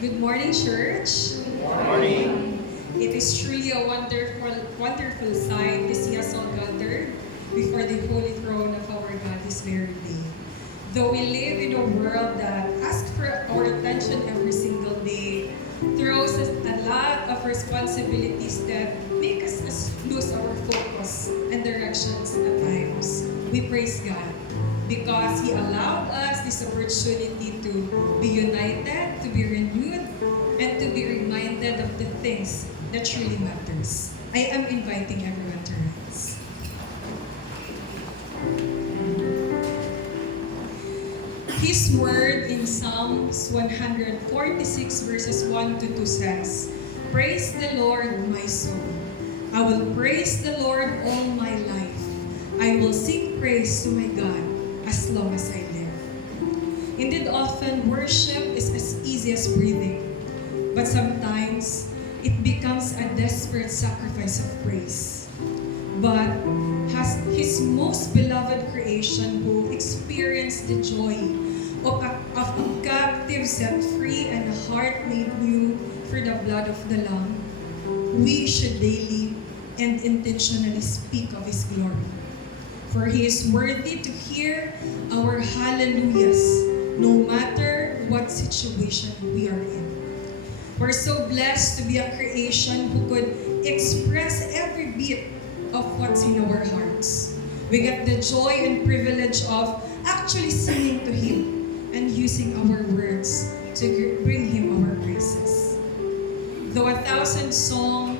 Good morning, church. Morning. It is truly a wonderful sight to see us all gathered before the holy throne of our God this very day. Though we live in a world that asks for our attention every single day, throws us a lot of responsibilities that make us lose our focus and directions at times. We praise God because He allowed us this opportunity to be united, to be renewed, and to be reminded of the things that truly matters. I am inviting everyone to rise. His word in Psalms 146 verses 1 to 2 says, "Praise the Lord, my soul. I will praise the Lord all my life. I will sing praise to my God as long as I live." Indeed, often worship is as easy as breathing, but sometimes it becomes a desperate sacrifice of praise. But has His most beloved creation who experienced the joy of a captive set free and a heart made new for the blood of the Lamb, we should daily and intentionally speak of His glory. For He is worthy to hear our hallelujahs, no matter what situation we are in. We're so blessed to be a creation who could express every bit of what's in our hearts. We get the joy and privilege of actually singing to Him and using our words to bring Him our praises. Though 1,000 songs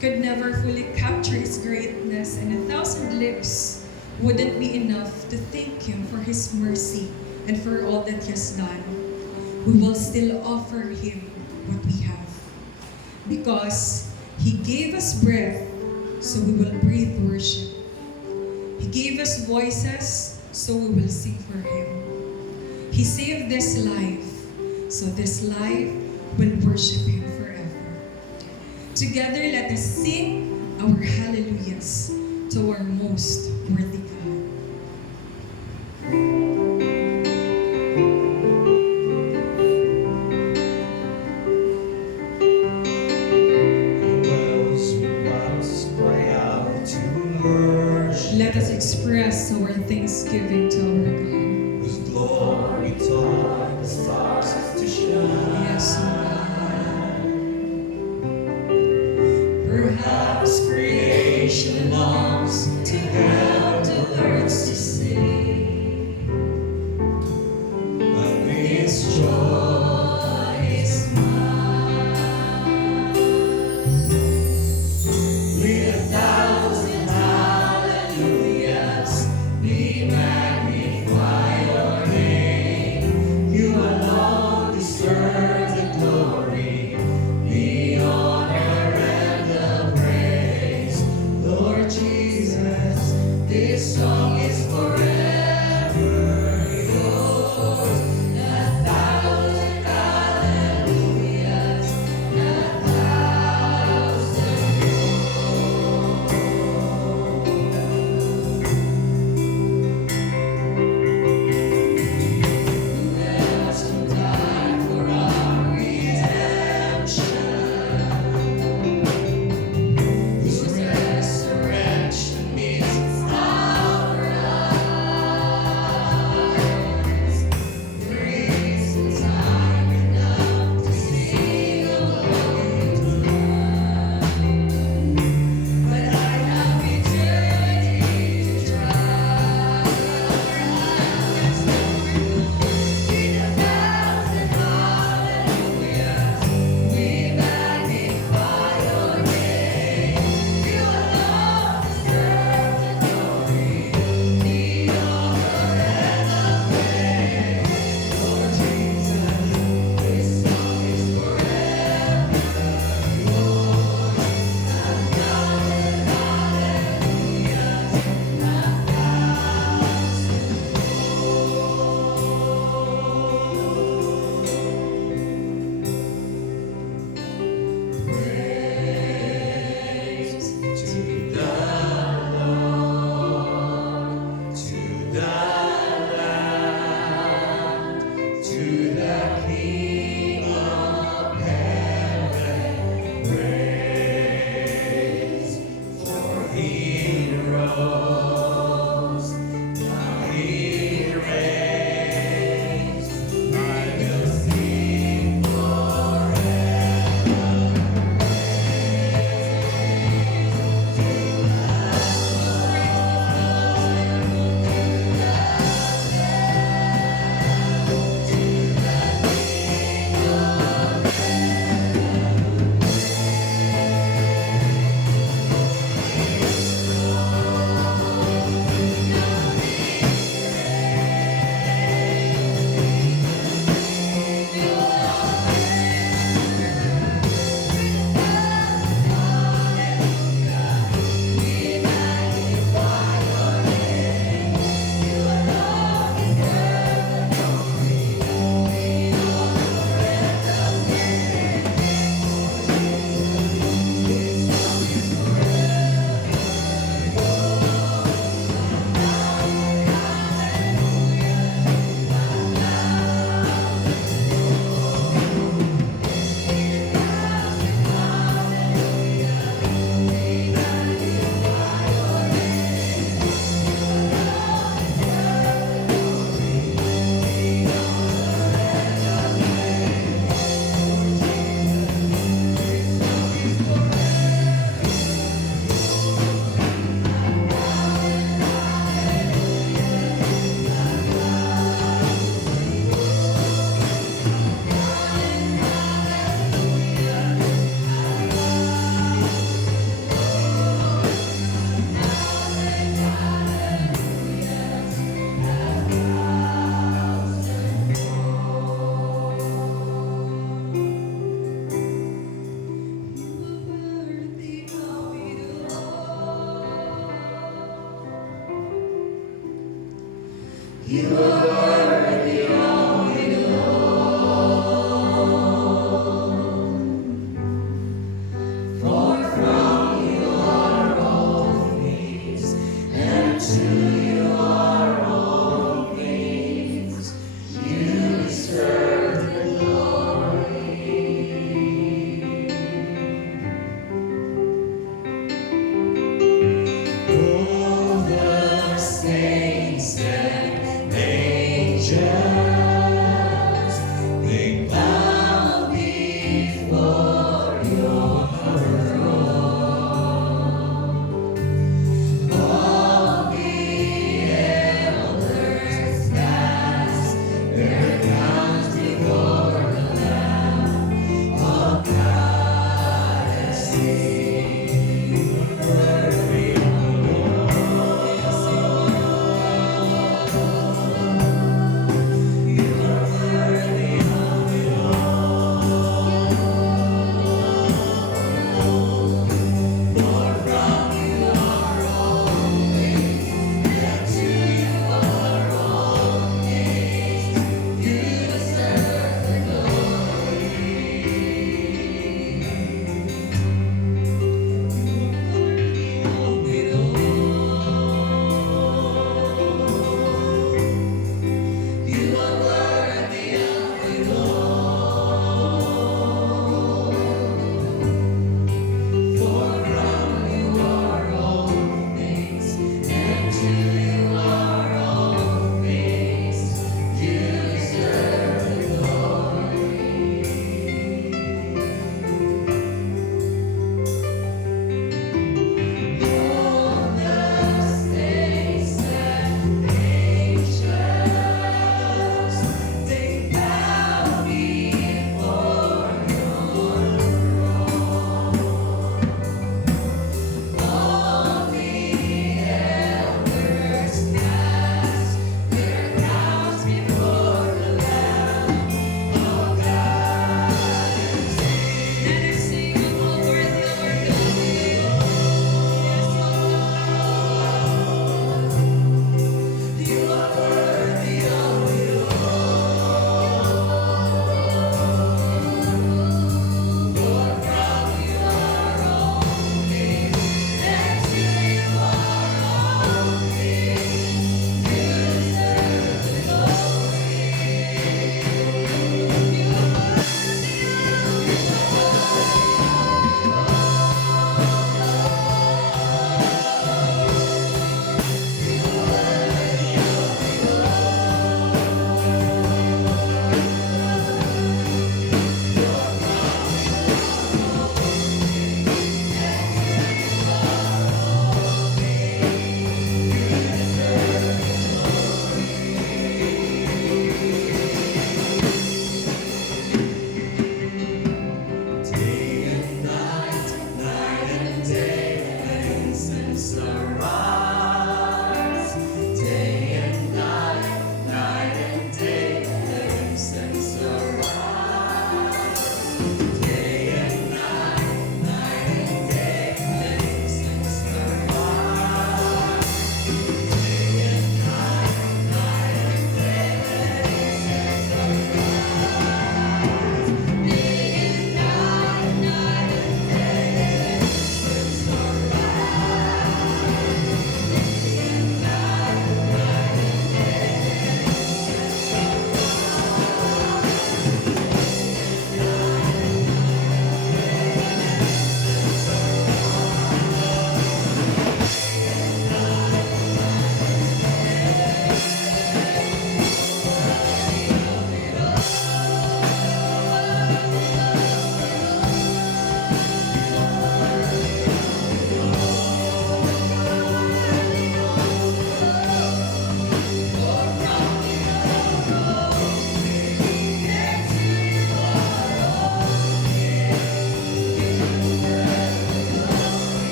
could never fully capture His greatness, and 1,000 lips wouldn't be enough to thank Him for His mercy and for all that He has done, we will still offer Him what we have. Because He gave us breath, so we will breathe worship. He gave us voices, so we will sing for Him. He saved this life, so this life will worship Him forever. Together, let us sing our hallelujahs to our most worthy God. Let us express our thanksgiving to our God. Whose glory taught the stars to shine. Yes, O God. Perhaps creation longs to have the words to sing, but this joy is mine. With 1,000 hallelujahs, we magnify your name. You alone deserve the glory, the honor and the praise. Lord Jesus, You are worthy all alone. For from you are all things, and to you are all things. You deserve the glory. All the saints and they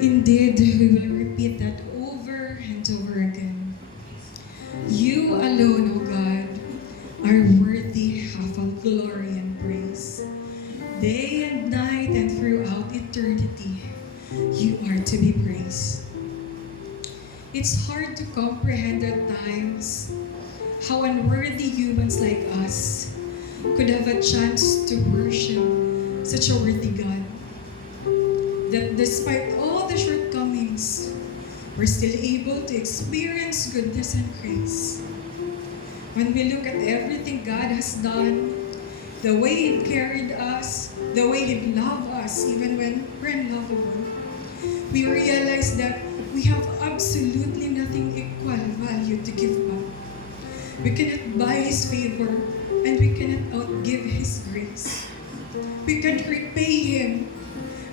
Indeed, we will repeat that over and over again. You alone, O God, are worthy of all glory and praise. Day and night and throughout eternity, you are to be praised. It's hard to comprehend at times how unworthy humans like us could have a chance to worship such a worthy God. That despite all the shortcomings, we're still able to experience goodness and grace. When we look at everything God has done, the way He carried us, the way He loved us even when we're unlovable, we realize that we have absolutely nothing equal value to give back. We cannot buy His favor and we cannot outgive His grace. We can't repay Him,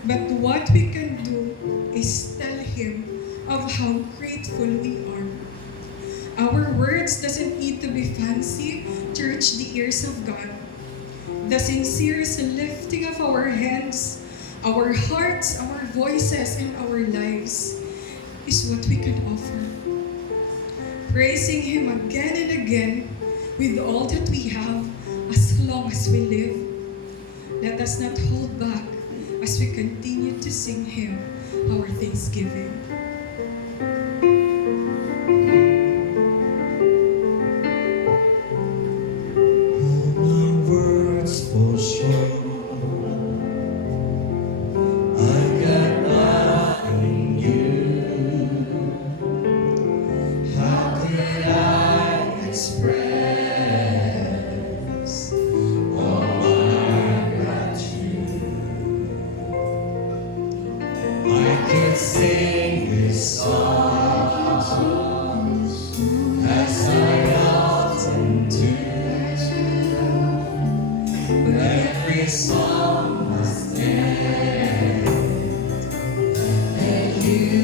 but what we can do is tell Him of how grateful we are. Our words doesn't need to be fancy to reach the ears of God. The sincerest lifting of our hands, our hearts, our voices, and our lives is what we can offer. Praising Him again and again with all that we have as long as we live. Let us not hold back as we continue to sing Him our thanksgiving. My words fall short. I've got nothing new. How could I express all my gratitude? I can sing this song as I often do. But every song must end, and you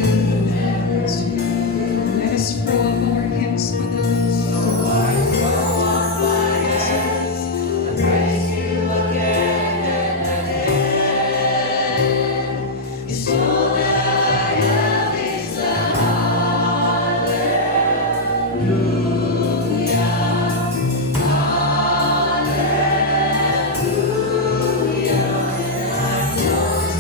never do. Let us throw up our hands for the Lord. So I throw up my hands and praise you again and again. It's all that I have is a hallelujah, hallelujah. And I know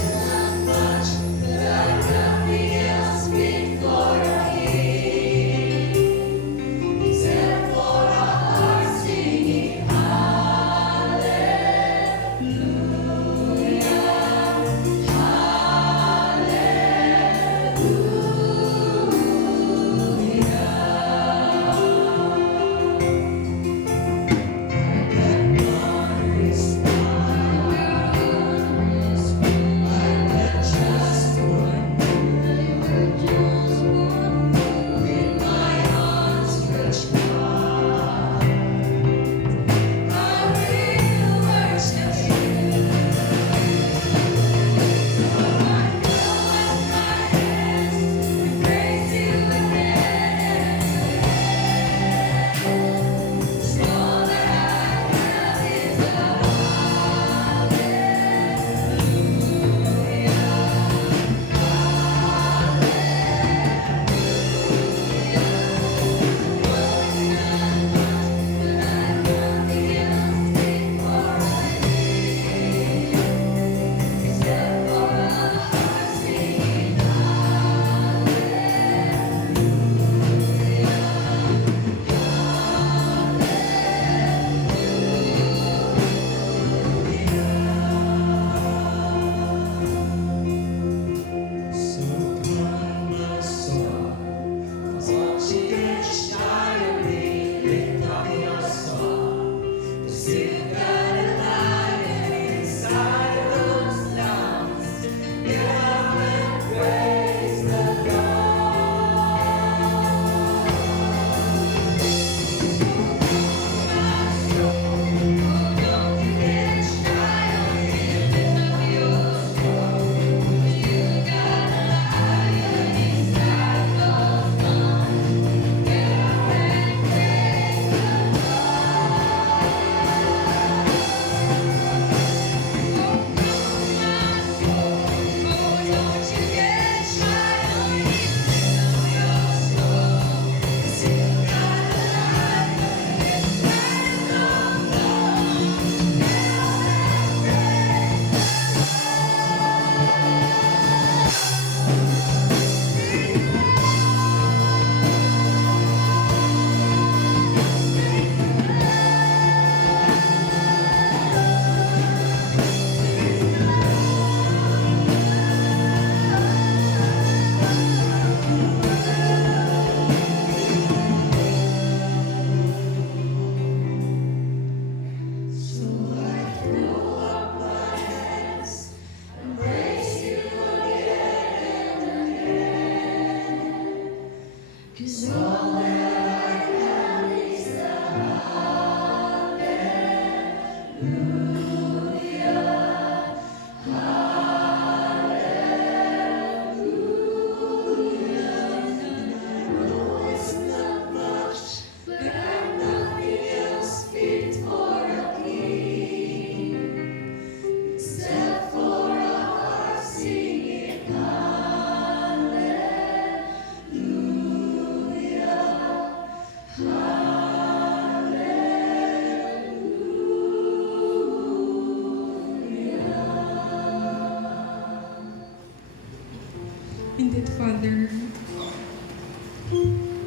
that, Father,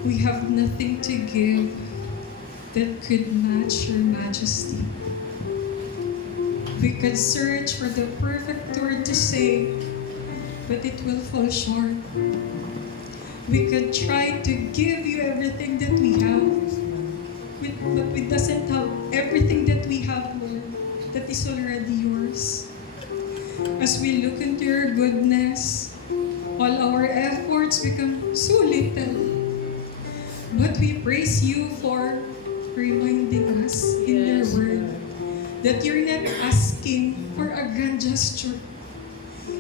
we have nothing to give that could match your majesty. We could search for the perfect word to say, but it will fall short. We could try to give you everything that we have, but we doesn't have everything that we have, Lord, that is already yours. As we look into your goodness, all our efforts become so little. But we praise you for reminding us in your word that you're not asking for a grand gesture.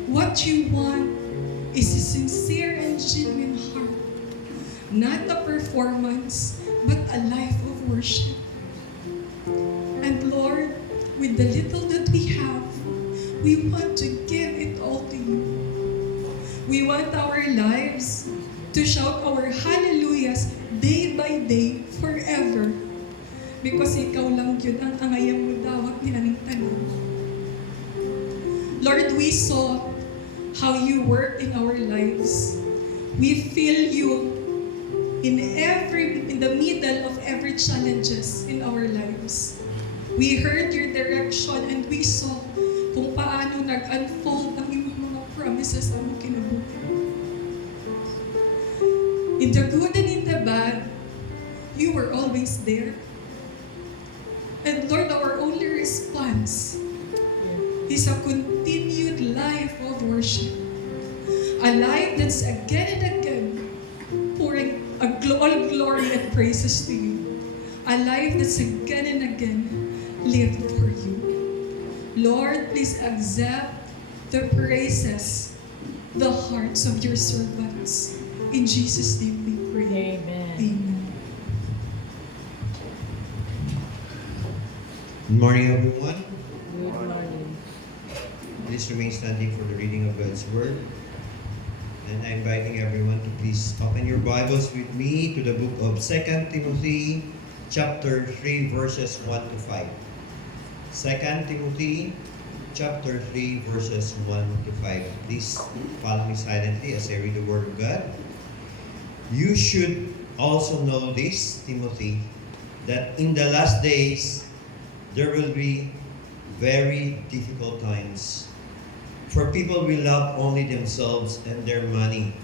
What you want is a sincere and genuine heart, not a performance, but a life of worship. And Lord, with the little that we have, we want to give it all to you. We want our lives to shout our hallelujahs day by day, forever. Because ikaw lang yun ang angayang mo dawat ni aning tanan. Lord, we saw how you work in our lives. We feel you in the middle of every challenges in our lives. We heard your direction and we saw kung paano nag-unfold ang iyong mga promises sa among kinabuhi. In the good and in the bad, you were always there. And Lord, our only response is a continued life of worship. A life that's again and again pouring all glory and praises to you. A life that's again and again lived for you. Lord, please accept the praises, the hearts of your servants. In Jesus' name we pray. Amen. Amen. Good morning, everyone. Good morning. Please remain standing for the reading of God's Word. And I'm inviting everyone to please open your Bibles with me to the book of 2 Timothy chapter 3 verses 1 to 5. 2 Timothy chapter 3 verses 1 to 5. Please follow me silently as I read the Word of God. You should also know this, Timothy, that in the last days there will be very difficult times. For people will love only themselves and their money.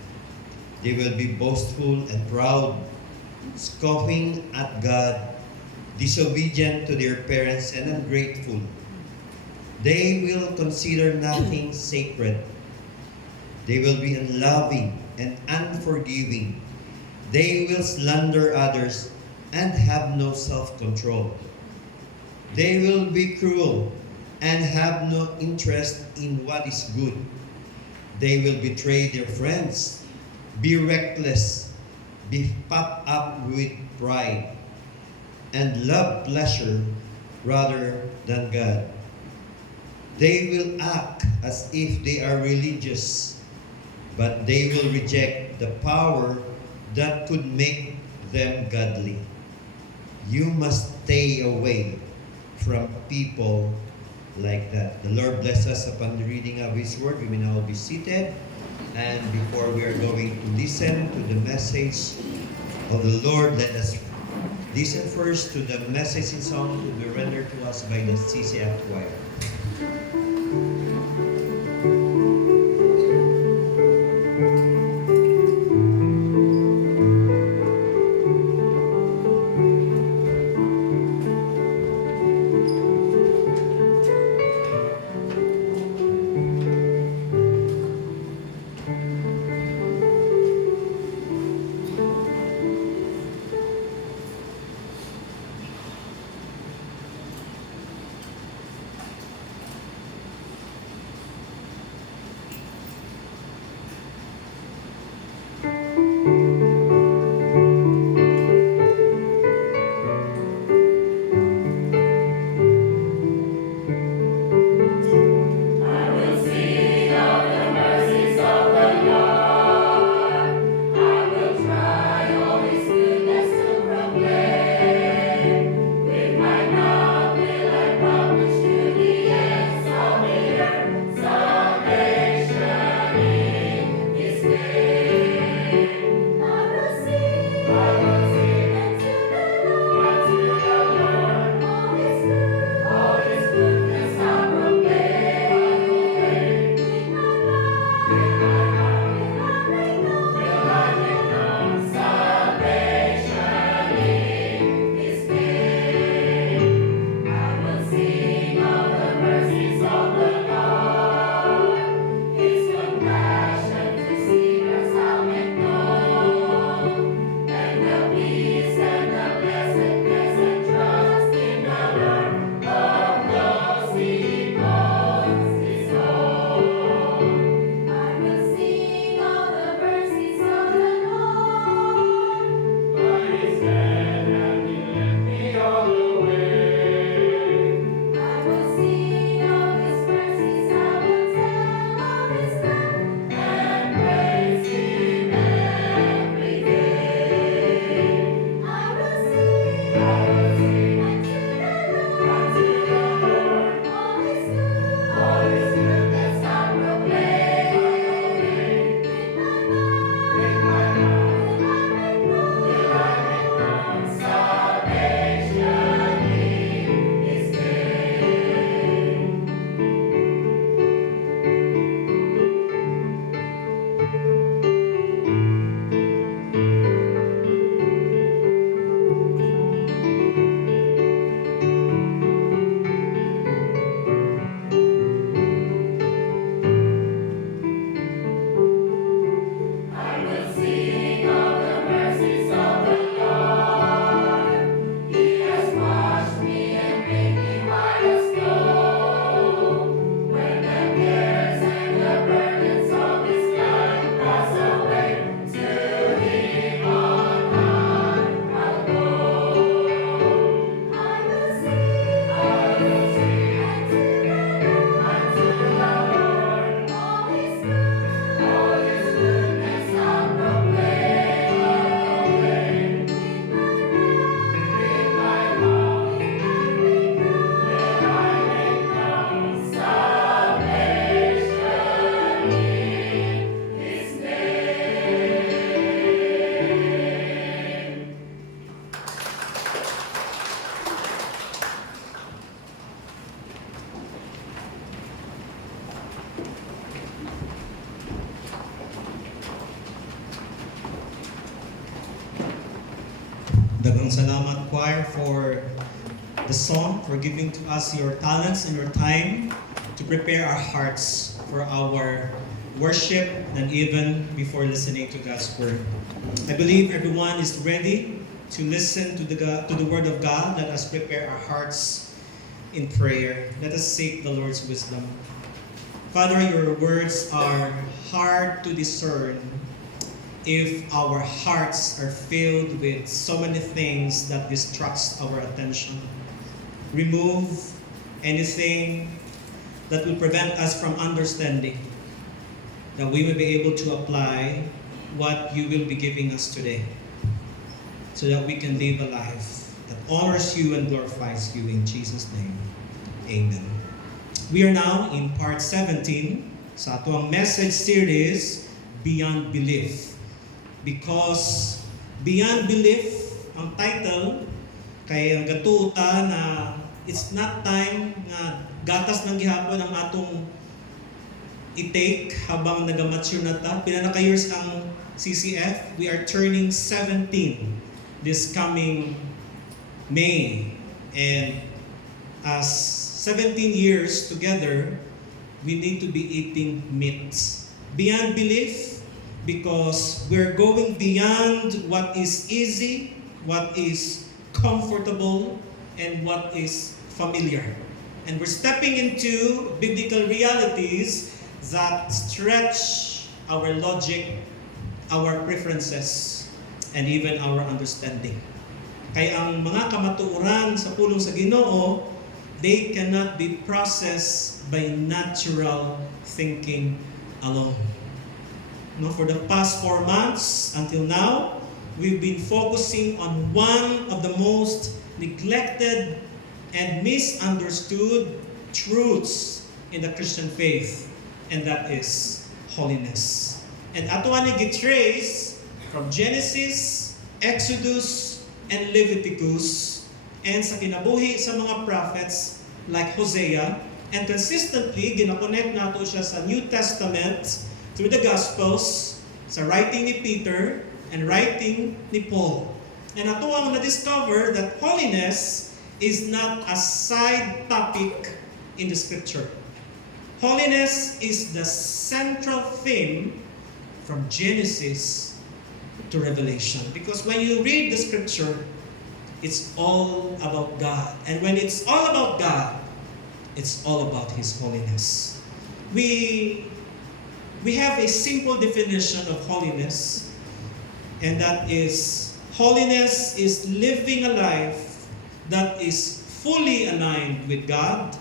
They will be boastful and proud, scoffing at God, disobedient to their parents and ungrateful. They will consider nothing sacred. They will be unloving and unforgiving. They will slander others and have no self-control. They will be cruel and have no interest in what is good. They will betray their friends, be reckless, be puffed up with pride, and love pleasure rather than God. They will act as if they are religious, but they will reject the power that could make them godly. You must stay away from people like that. The Lord bless us upon the reading of His Word. We may now be seated. And before we are going to listen to the message of the Lord, let us listen first to the message in song to be rendered to us by the CCF Choir. Panginoon. Salamat, choir, for the song, for giving to us your talents and your time to prepare our hearts for our worship and even before listening to God's Word. I believe everyone is ready to listen to the Word of God. Let us prepare our hearts in prayer. Let us seek the Lord's wisdom. Father, your words are hard to discern if our hearts are filled with so many things that distracts our attention. Remove anything that will prevent us from understanding, that we will be able to apply what you will be giving us today, so that we can live a life that honors you and glorifies you. In Jesus' name, amen. We are now in part 17 sa atong message series, Beyond Belief. Because Beyond Belief, ang title, kay ang gatuta na it's not time na gatas ng gihapon ang atong i-take habang nag-mature na ta. Pila na ka-years ang CCF? We are turning 17 this coming May. And as 17 years together, we need to be eating meat. Beyond belief, because we're going beyond what is easy, what is comfortable, and what is familiar. And we're stepping into biblical realities that stretch our logic, our preferences, and even our understanding. Kaya ang mga kamatuoran sa pulong sa Ginoo, they cannot be processed by natural thinking alone. No, for the past 4 months until now, we've been focusing on one of the most neglected and misunderstood truths in the Christian faith, and that is holiness. And ato ani gitrace from Genesis, Exodus, and Leviticus, and sa kinabuhi sa mga prophets like Hosea, and consistently ginakonect nato siya sa New Testament through the Gospels, sa writing ni Peter and writing ni Paul. And ato ang na-discover that holiness is not a side topic in the Scripture. Holiness is the central theme from Genesis to Revelation. Because when you read the Scripture, it's all about God. And when it's all about God, it's all about His holiness. We have a simple definition of holiness, and that is, holiness is living a life that is fully aligned with God.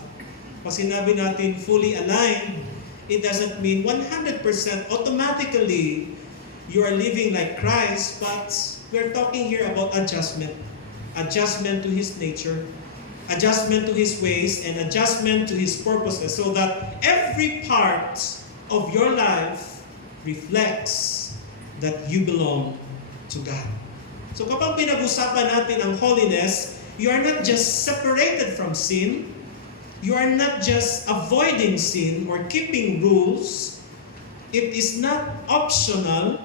Pag sinabi natin fully aligned, it doesn't mean 100% automatically you are living like Christ, but we're talking here about adjustment. Adjustment to His nature, adjustment to His ways, and adjustment to His purposes, so that every part of your life reflects that you belong to God. So kapag pinag-usapan natin ang holiness, you are not just separated from sin, you are not just avoiding sin or keeping rules. It is not optional.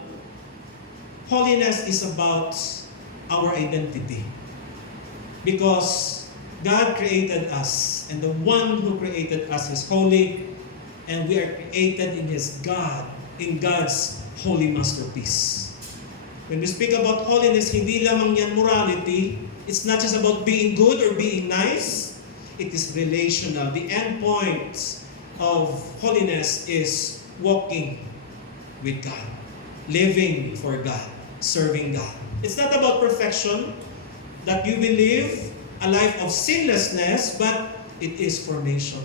Holiness is about our identity. Because God created us, and the one who created us is holy, and we are created in God's holy masterpiece. When we speak about holiness, hindi lamang yan morality. It's not just about being good or being nice. It is relational. The end point of holiness is walking with God, living for God, serving God. It's not about perfection, that you will live a life of sinlessness, but it is formation.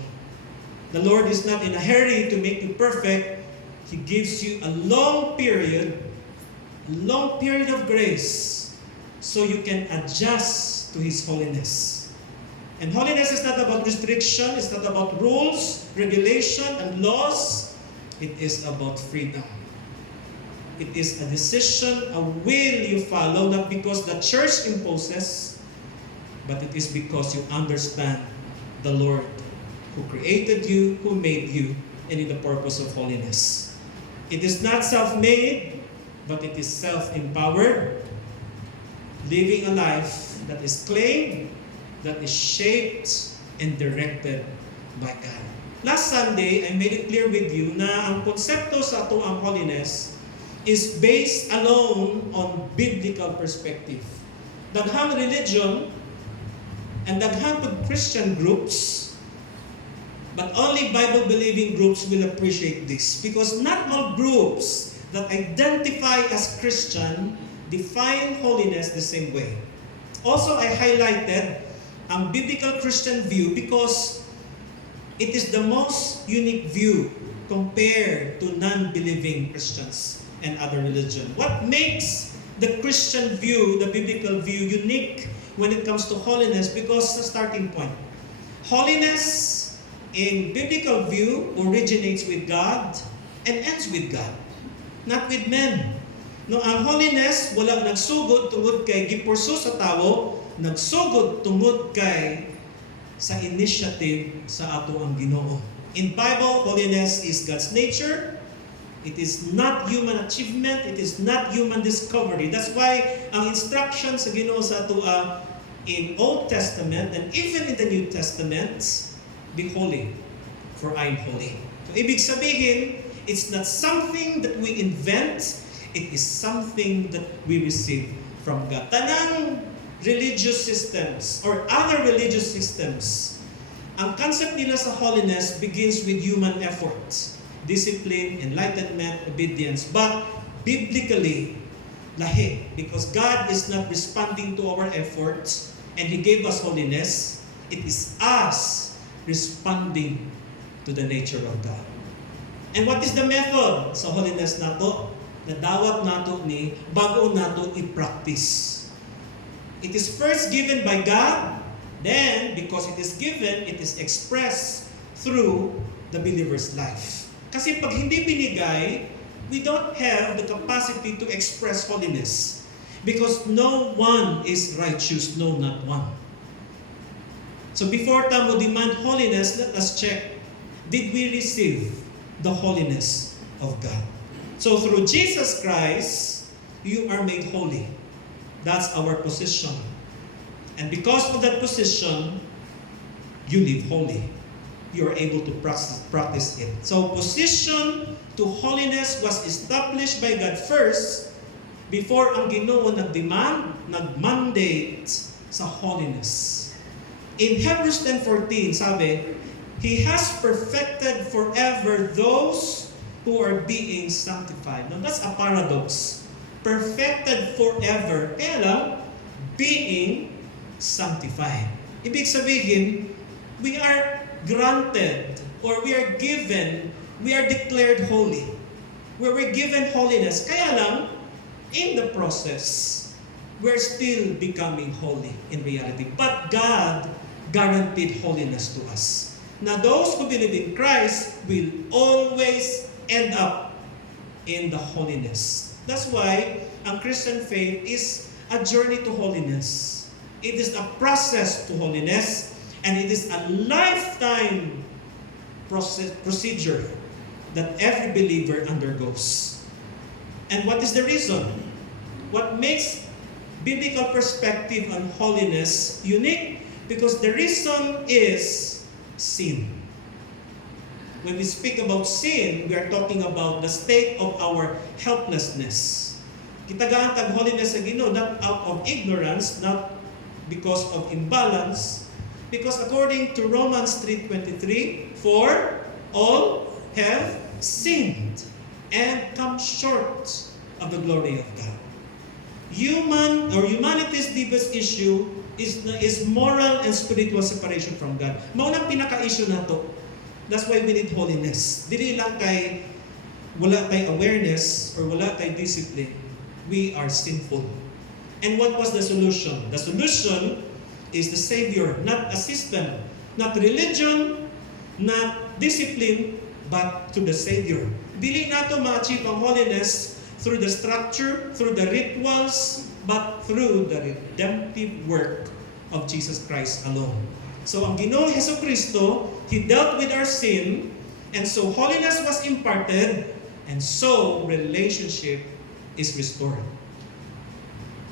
The Lord is not in a hurry to make you perfect. He gives you a long period of grace, so you can adjust to His holiness. And holiness is not about restriction, it's not about rules, regulation, and laws. It is about freedom. It is a decision, a will you follow, not because the church imposes, but it is because you understand the Lord who created you, who made you, and in the purpose of holiness. It is not self-made, but it is self-empowered. living a life that is claimed, that is shaped, and directed by God. Last Sunday, I made it clear with you na ang konsepto sa ato ang holiness is based alone on biblical perspective. Daghang religion and daghang Christian groups, but only Bible-believing groups will appreciate this because not all groups that identify as Christian define holiness the same way. Also, I highlighted ang biblical Christian view because it is the most unique view compared to non-believing Christians and other religion. What makes the Christian view, the biblical view, unique when it comes to holiness? Because the starting point. Holiness in biblical view originates with God and ends with God, not with men. No, ang holiness wala nagsugod tungod kay gipurso sa tawo, nagsugod tungod kay sa initiative sa ato ang Ginoo. In Bible, holiness is God's nature. It is not human achievement. It is not human discovery. That's why ang instruction sa Ginoo sa ato in Old Testament and even in the New Testament, be holy, for I am holy. So, ibig sabihin, it's not something that we invent. It is something that we receive from God. Tanang religious systems or other religious systems, ang concept nila sa holiness begins with human effort, discipline, enlightenment, obedience. But biblically, lahi. Because God is not responding to our efforts and He gave us holiness. It is us responding to the nature of God. And what is the method sa holiness nato? Nadawat nato ni bago nato i-practice. It is first given by God, then because it is given, it is expressed through the believer's life. Kasi pag hindi binigay, we don't have the capacity to express holiness. Because no one is righteous, no, not one. So before tayo demand holiness, let us check, did we receive the holiness of God? So through Jesus Christ, you are made holy. That's our position. And because of that position, you live holy. You are able to practice it. So position to holiness was established by God first before ang Ginoo nag-mandate sa holiness. In Hebrews 10:14, sabi, He has perfected forever those who are being sanctified. Now that's a paradox. Perfected forever, kaya lang, being sanctified. Ibig sabihin, we are granted or we are given, we are declared holy. Where we're given holiness, kaya lang, in the process, we're still becoming holy in reality. But God guaranteed holiness to us. Now those who believe in Christ will always end up in the holiness. That's why ang Christian faith is a journey to holiness. It is a process to holiness, and it is a lifetime procedure that every believer undergoes. And what is the reason? What makes biblical perspective on holiness unique? Because the reason is sin. When we speak about sin, we are talking about the state of our helplessness. Kitagaan tag holiness sa Ginoo not out of ignorance, not because of imbalance, because according to Romans 3:23, for all have sinned and come short of the glory of God. Humanity's deepest issue is moral and spiritual separation from God. Mao nang pinaka-issue nato. That's why we need holiness. Dili lang kay wala tay awareness or wala tay discipline. We are sinful. And what was the solution? The solution is the Savior, not a system, not religion, not discipline, but through the Savior. Dili nato ma-achieve ang holiness through the structure, through the rituals, but through the redemptive work of Jesus Christ alone. So ang Ginoong Jesucristo, He dealt with our sin, and so holiness was imparted, and so relationship is restored.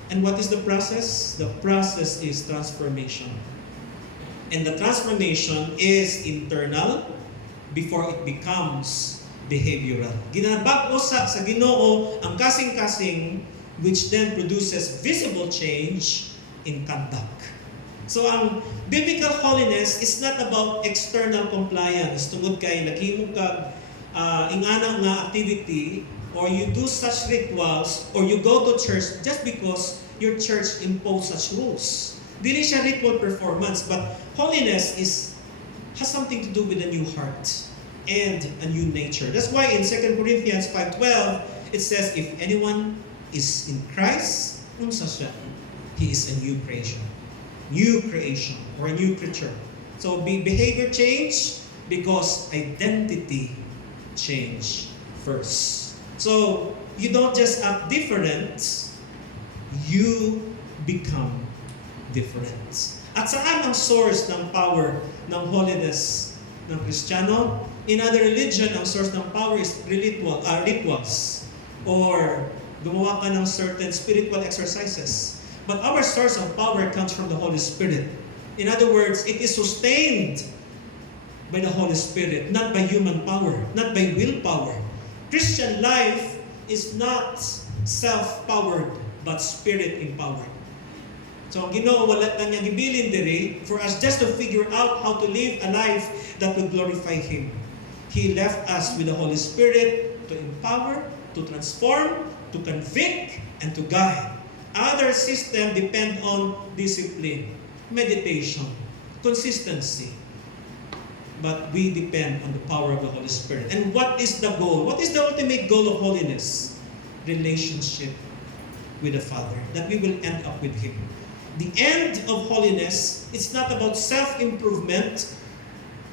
And what is the process? The process is transformation. And the transformation is internal before it becomes behavioral. Ginabag sa Ginoo ang kasing-kasing, which then produces visible change in conduct. So ang biblical holiness is not about external compliance. Tungod kay naghimo ka ingana nga activity, or you do such rituals, or you go to church just because your church impose such rules. Dili siya ritual performance, but holiness has something to do with a new heart and a new nature. That's why in 2 Corinthians 5:12, it says, if anyone is in Christ, unsa siya? He is a new creation. New creation or a new creature. So behavior change because identity change first. So you don't just act different, you become different. At saan ang source ng power ng holiness ng Kristiyano? In other religion, ang source ng power is rituals or gumawa ka ng certain spiritual exercises. But our source of power comes from the Holy Spirit. In other words, it is sustained by the Holy Spirit, not by human power, not by willpower. Christian life is not self-powered, but Spirit-empowered. So ang Ginoo wala na niya gibilin diri for us just to figure out how to live a life that will glorify Him. He left us with the Holy Spirit to empower, to transform, to convict, and to guide. Other systems depend on discipline, meditation, consistency. But we depend on the power of the Holy Spirit. And what is the goal? What is the ultimate goal of holiness? Relationship with the Father, that we will end up with Him. The end of holiness, it's not about self-improvement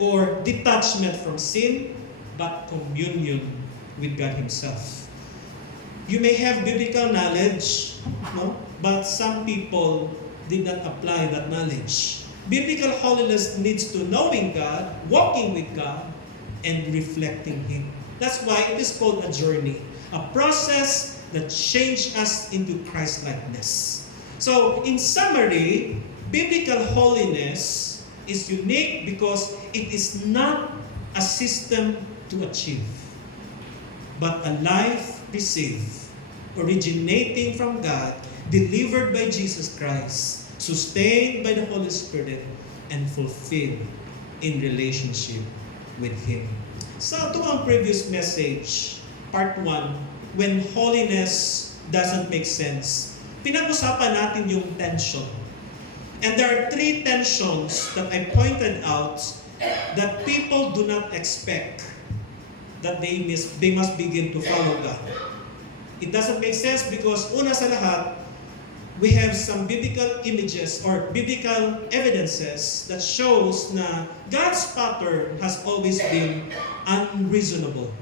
or detachment from sin, but communion with God Himself. You may have biblical knowledge, no? But some people did not apply that knowledge. Biblical holiness needs to knowing God, walking with God, and reflecting Him. That's why it is called a journey, a process that changed us into Christ-likeness. So, in summary, biblical holiness is unique because it is not a system to achieve, but a life received, originating from God, delivered by Jesus Christ, sustained by the Holy Spirit, and fulfilled in relationship with Him. So, ito ang previous message, part 1, when holiness doesn't make sense. Pinag-usapan natin yung tension. And there are 3 tensions that I pointed out that people do not expect that they must begin to follow God. It doesn't make sense because una sa lahat, we have some biblical images or biblical evidences that shows na God's pattern has always been unreasonable.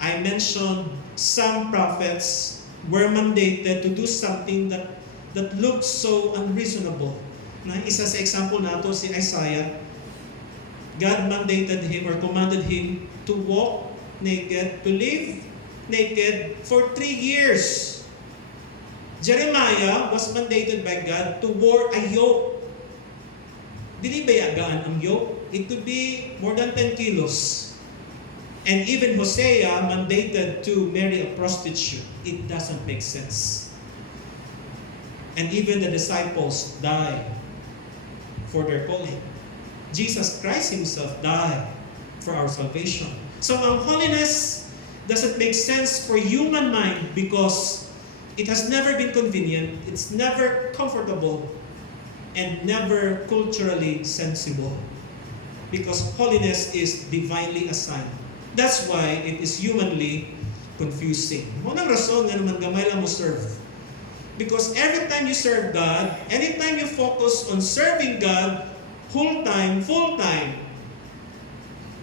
I mentioned some prophets were mandated to do something that looks so unreasonable. Na isa sa example nato si Isaiah, God mandated him or commanded him to walk naked, to live naked for 3 years. Jeremiah was mandated by God to wear a yoke. Dili ba yagaan ang yoke? It could be more than 10 kilos. And even Hosea mandated to marry a prostitute. It doesn't make sense. And even the disciples died for their calling. Jesus Christ Himself died for our salvation. So ang holiness doesn't make sense for human mind because it has never been convenient, it's never comfortable, and never culturally sensible. Because holiness is divinely assigned. That's why it is humanly confusing. Munang rason nga naman gamay lang mo serve. Because every time you serve God, anytime you focus on serving God, whole time, full time,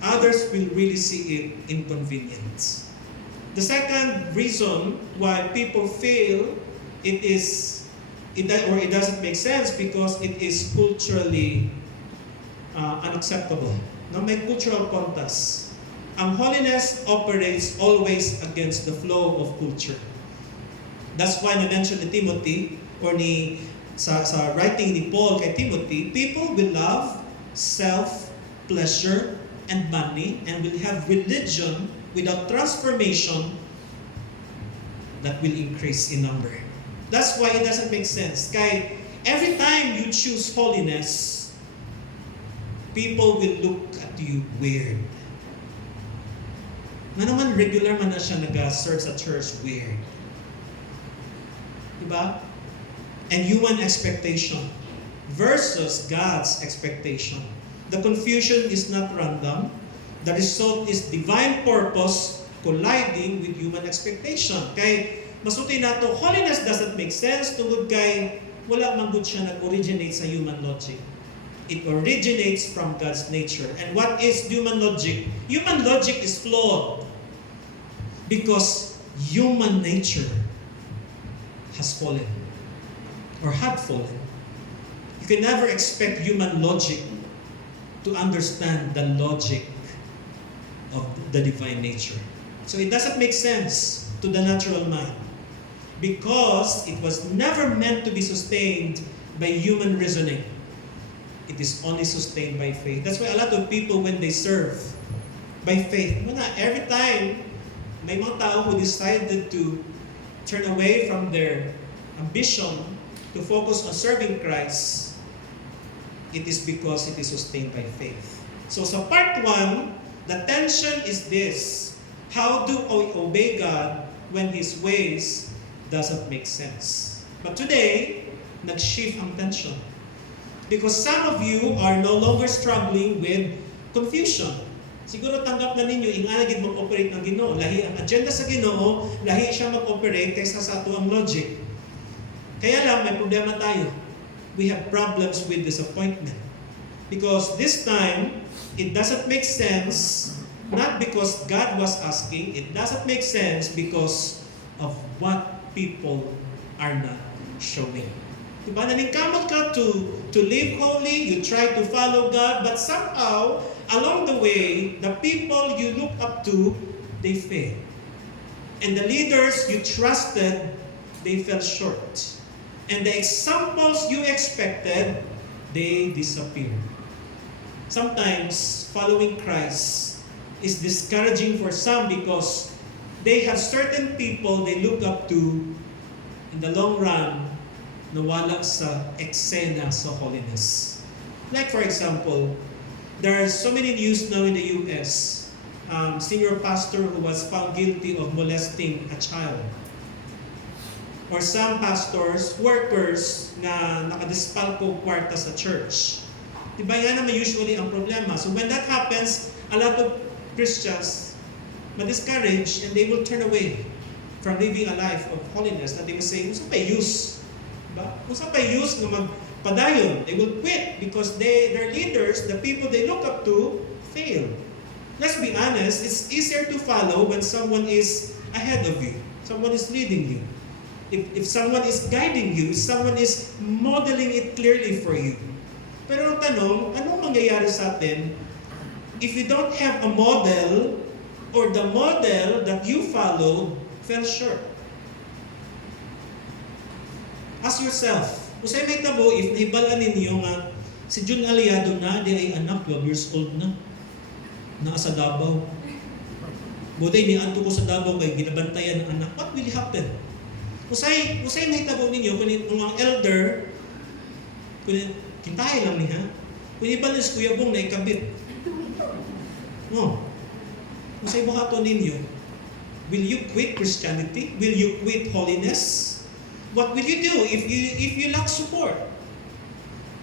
others will really see it inconvenient. The second reason why people feel it doesn't make sense because it is culturally unacceptable. No, may cultural context. Ang holiness operates always against the flow of culture. That's why na-mention ni Timothy, or sa writing ni Paul kay Timothy, people will love self, pleasure, and money, and will have religion without transformation that will increase in number. That's why it doesn't make sense. Kaya every time you choose holiness, people will look at you weird. Na naman regular man na siya nag-serve sa church, weird. Diba? And human expectation versus God's expectation. The confusion is not random. The result is divine purpose colliding with human expectation. Kay masuti na to, holiness doesn't make sense tungod kay wala man gud siya nag-originate sa human logic. It originates from God's nature. And what is human logic? Human logic is flawed because human nature has fallen or had fallen. You can never expect human logic to understand the logic of the divine nature. So it doesn't make sense to the natural mind because it was never meant to be sustained by human reasoning. It is only sustained by faith. That's why a lot of people, when they serve by faith, every time may mga tao who decided to turn away from their ambition to focus on serving Christ, it is because it is sustained by faith. So sa part 1, the tension is this. How do we obey God when His ways doesn't make sense? But today, nag-shift ang tension. Because some of you are no longer struggling with confusion. Siguro tanggap na ninyo, inganagid mag-operate ng Ginoo. Lahi ang agenda sa Ginoo, lahi siya mag-operate kaysa sa ato ang logic. Kaya lang, may problema tayo. We have problems with disappointment. Because this time, it doesn't make sense, not because God was asking, it doesn't make sense because of what people are not showing. Diba? Naningkamot ka to live holy, you try to follow God, but somehow, along the way, the people you look up to, they fail. And the leaders you trusted, they fell short. And the examples you expected, they disappear. Sometimes, following Christ is discouraging for some because they have certain people they look up to. In the long run, nawala sa eksena sa holiness. Like for example, there are so many news now in the US. Senior pastor who was found guilty of molesting a child. Or some pastors, workers na nakadispalko kwarta sa church. Diba yan naman usually ang problema. So when that happens, a lot of Christians ma-discourage and they will turn away from living a life of holiness that they will say, usa pa use? Diba? Usa pa use na magpadayon? They will quit because their leaders, the people they look up to, fail. Let's be honest, it's easier to follow when someone is ahead of you. Someone is leading you. If someone is guiding you, someone is modeling it clearly for you. Pero ang tanong, anong mangyayari sa atin if you don't have a model or the model that you follow fell short? Ask yourself, usay may tabo if naibalan ninyo nga si Jun Aliado na, di ay anak, 12 years old na, naa sa Davao. Buday ni anto ko sa Davao kay ginabantayan ng anak. What will happen? Usay may tabo ninyo kung mga elder, kung kintay lang niya, kung ibalis Kuya Bong na ikabit. No. Usay buhaton ninyo, will you quit Christianity? Will you quit holiness? What will you do if you lack support?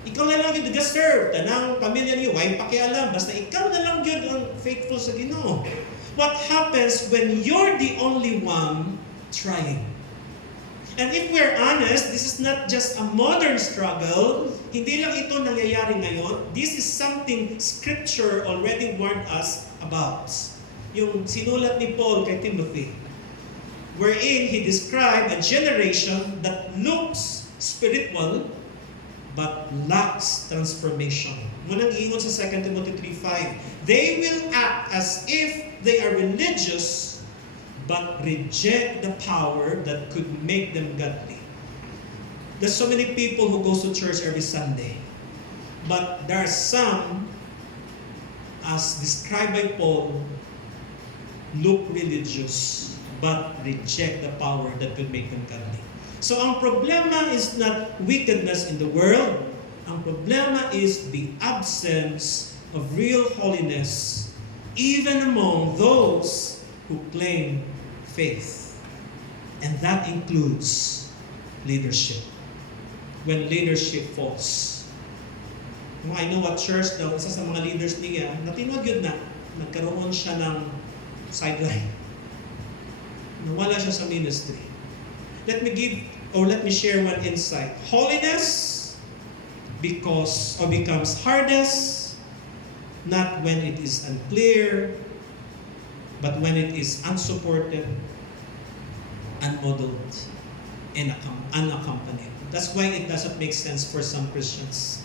Ikaw na lang yung nag-serve, tanang pamilya niyo, why pakialam, basta ikaw na lang yun ang faithful sa Ginoo. What happens when you're the only one trying? And if we're honest, this is not just a modern struggle. Hindi lang ito nangyayari ngayon. This is something Scripture already warned us about. Yung sinulat ni Paul kay Timothy, wherein he described a generation that looks spiritual but lacks transformation. Munang iingon sa 2 Timothy 3:5, they will act as if they are religious but reject the power that could make them godly. There's so many people who goes to church every Sunday, but there are some, as described by Paul, look religious, but reject the power that could make them godly. So ang problema is not wickedness in the world. Ang problema is the absence of real holiness, even among those who claim faith. And that includes leadership. When leadership falls. I know at church daw, isa sa mga leaders niya, natinod yun na, nagkaroon siya ng sideline. Nawala siya sa ministry. Let me share one insight. Holiness becomes hardest not when it is unclear, but when it is unsupported, unmodeled, and unaccompanied. That's why it doesn't make sense for some Christians.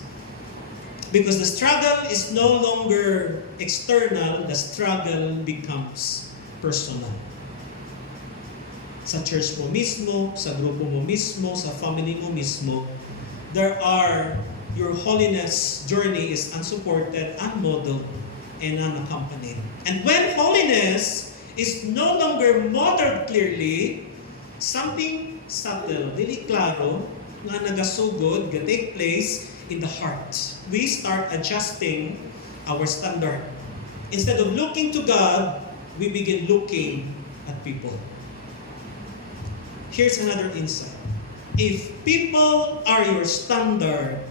Because the struggle is no longer external, the struggle becomes personal. Sa church mo mismo, sa grupo mo mismo, sa family mo mismo, your holiness journey is unsupported, unmodeled, and unaccompanied. And when holiness is no longer modeled clearly, something subtle, dili klaro, nga nagasugod, ga take place in the heart. We start adjusting our standard. Instead of looking to God, we begin looking at people. Here's another insight. If people are your standard,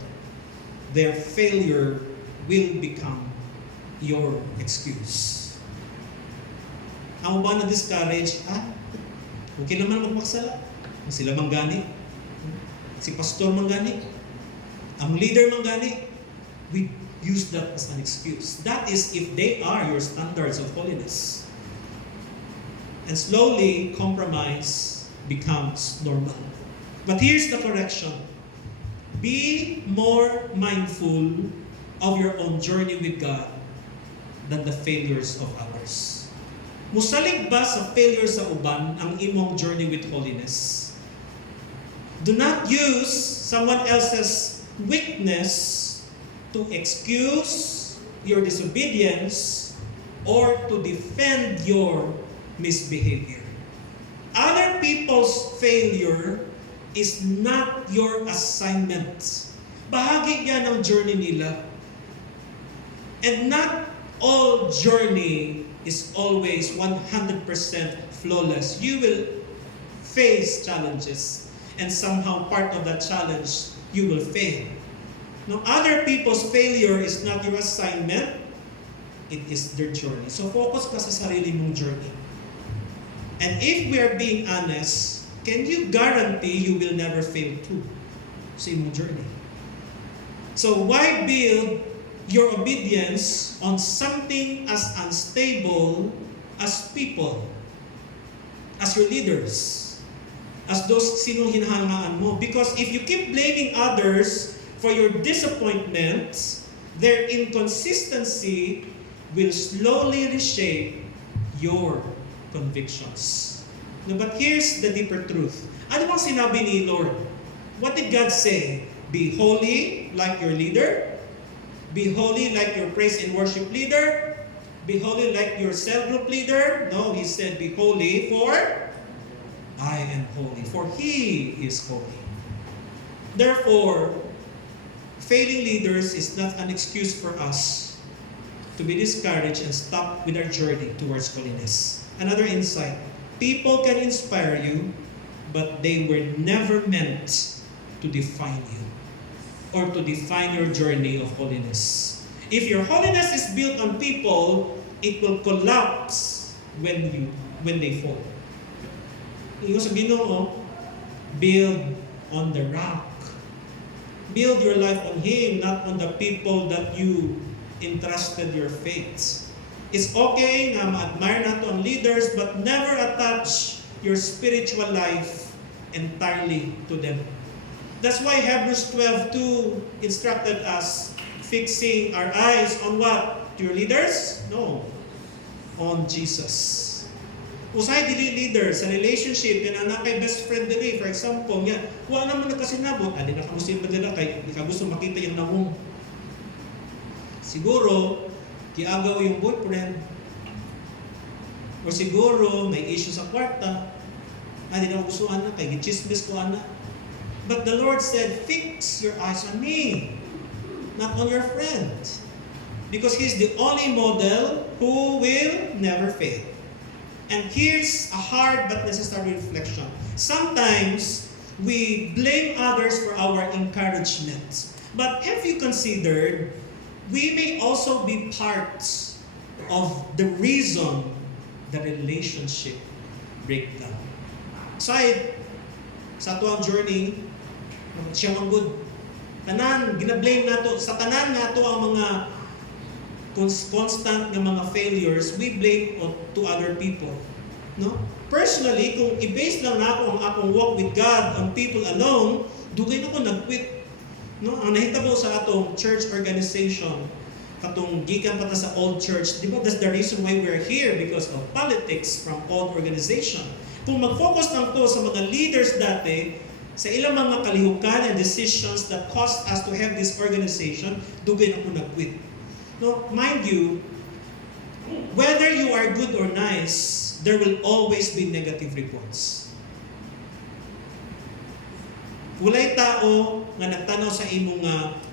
their failure will become your excuse. Ako ba na-discourage? Okay naman magpaksala. Sila manggani. Si pastor manggani. Ang leader manggani. We use that as an excuse. That is if they are your standards of holiness. And slowly, compromise becomes normal. But here's the correction. Be more mindful of your own journey with God than the failures of others. Musalig ba sa failure sa uban ang imong journey with holiness? Do not use someone else's weakness to excuse your disobedience or to defend your misbehavior. Other people's failure is not your assignment. Bahagi yan ng journey nila. And not all journey is always 100% flawless. You will face challenges. And somehow part of that challenge, you will fail. Now, other people's failure is not your assignment. It is their journey. So focus ka sa sarili mong journey. And if we are being honest, can you guarantee you will never fail too sa imong journey? So why build your obedience on something as unstable as people, as your leaders, as those sinong hinahangaan mo? Because if you keep blaming others for your disappointment, their inconsistency will slowly reshape your convictions. No, but here's the deeper truth. Ano bang sinabi ni Lord? What did God say? Be holy like your leader. Be holy like your praise and worship leader. Be holy like your cell group leader. No, He said, be holy for I am holy, for He is holy. Therefore, failing leaders is not an excuse for us to be discouraged and stop with our journey towards holiness. Another insight. People can inspire you, but they were never meant to define you or to define your journey of holiness. If your holiness is built on people, it will collapse when they fall. Yung sa Ginoo, build on the rock. Build your life on Him, not on the people that you entrusted your faith. It's okay na ma-admire nato ang leaders, but never attach your spiritual life entirely to them. That's why Hebrews 12:2 instructed us fixing our eyes on what? Your leaders? No. On Jesus. Usay dili leader sa relationship nga na kay best friend dili, for example, nga wa naman nagkasinabot, ali na kamusin ba dila kay di ka gusto makita yung nahong. Siguro kiagaw yung boyfriend. O siguro may issue sa kwarta. Di na gusto anak kay gichismis ko anak. But the Lord said, fix your eyes on me, not on your friend. Because He's the only model who will never fail. And here's a hard but necessary reflection. Sometimes we blame others for our encouragement. But if you considered, we may also be part of the reason the relationship breakdown. Aside sa ito ang journey, siya ang good. Tanan, gina-blame nato. Sa tanan nato ang mga constant nga mga failures, we blame to other people. No? Personally, kung i-base lang nako ang akong walk with God on people alone, dugay na ko nag-quit. No? Ang nahitabo sa atong church organization, katong gikan pa ta sa old church, di ba? That's the reason why we're here, because of politics from old organization. Kung mag-focus lang to sa mga leaders dati, sa ilang mga kalihukan and decisions that caused us to have this organization, dugay na ko nag-quit. No, mind you, whether you are good or nice, there will always be negative reports. Walay tao nga nagtanaw sa imong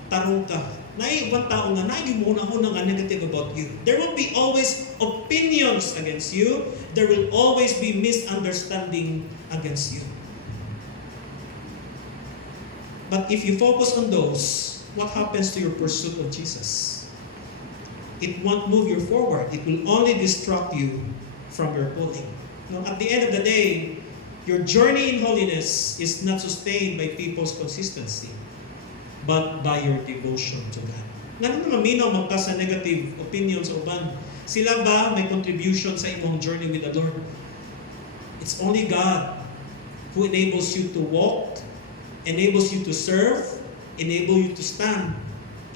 tarong ka. Naay ibang tao nga naay muna nga negative about you. There will be always opinions against you. There will always be misunderstanding against you. But if you focus on those, what happens to your pursuit of Jesus? It won't move you forward. It will only distract you from your calling. No, at the end of the day, your journey in holiness is not sustained by people's consistency, but by your devotion to God. Nga naman maminaw man ka sa negative opinions o ban. Sila ba may contribution sa imong journey with the Lord? It's only God who enables you to walk, enables you to serve, enable you to stand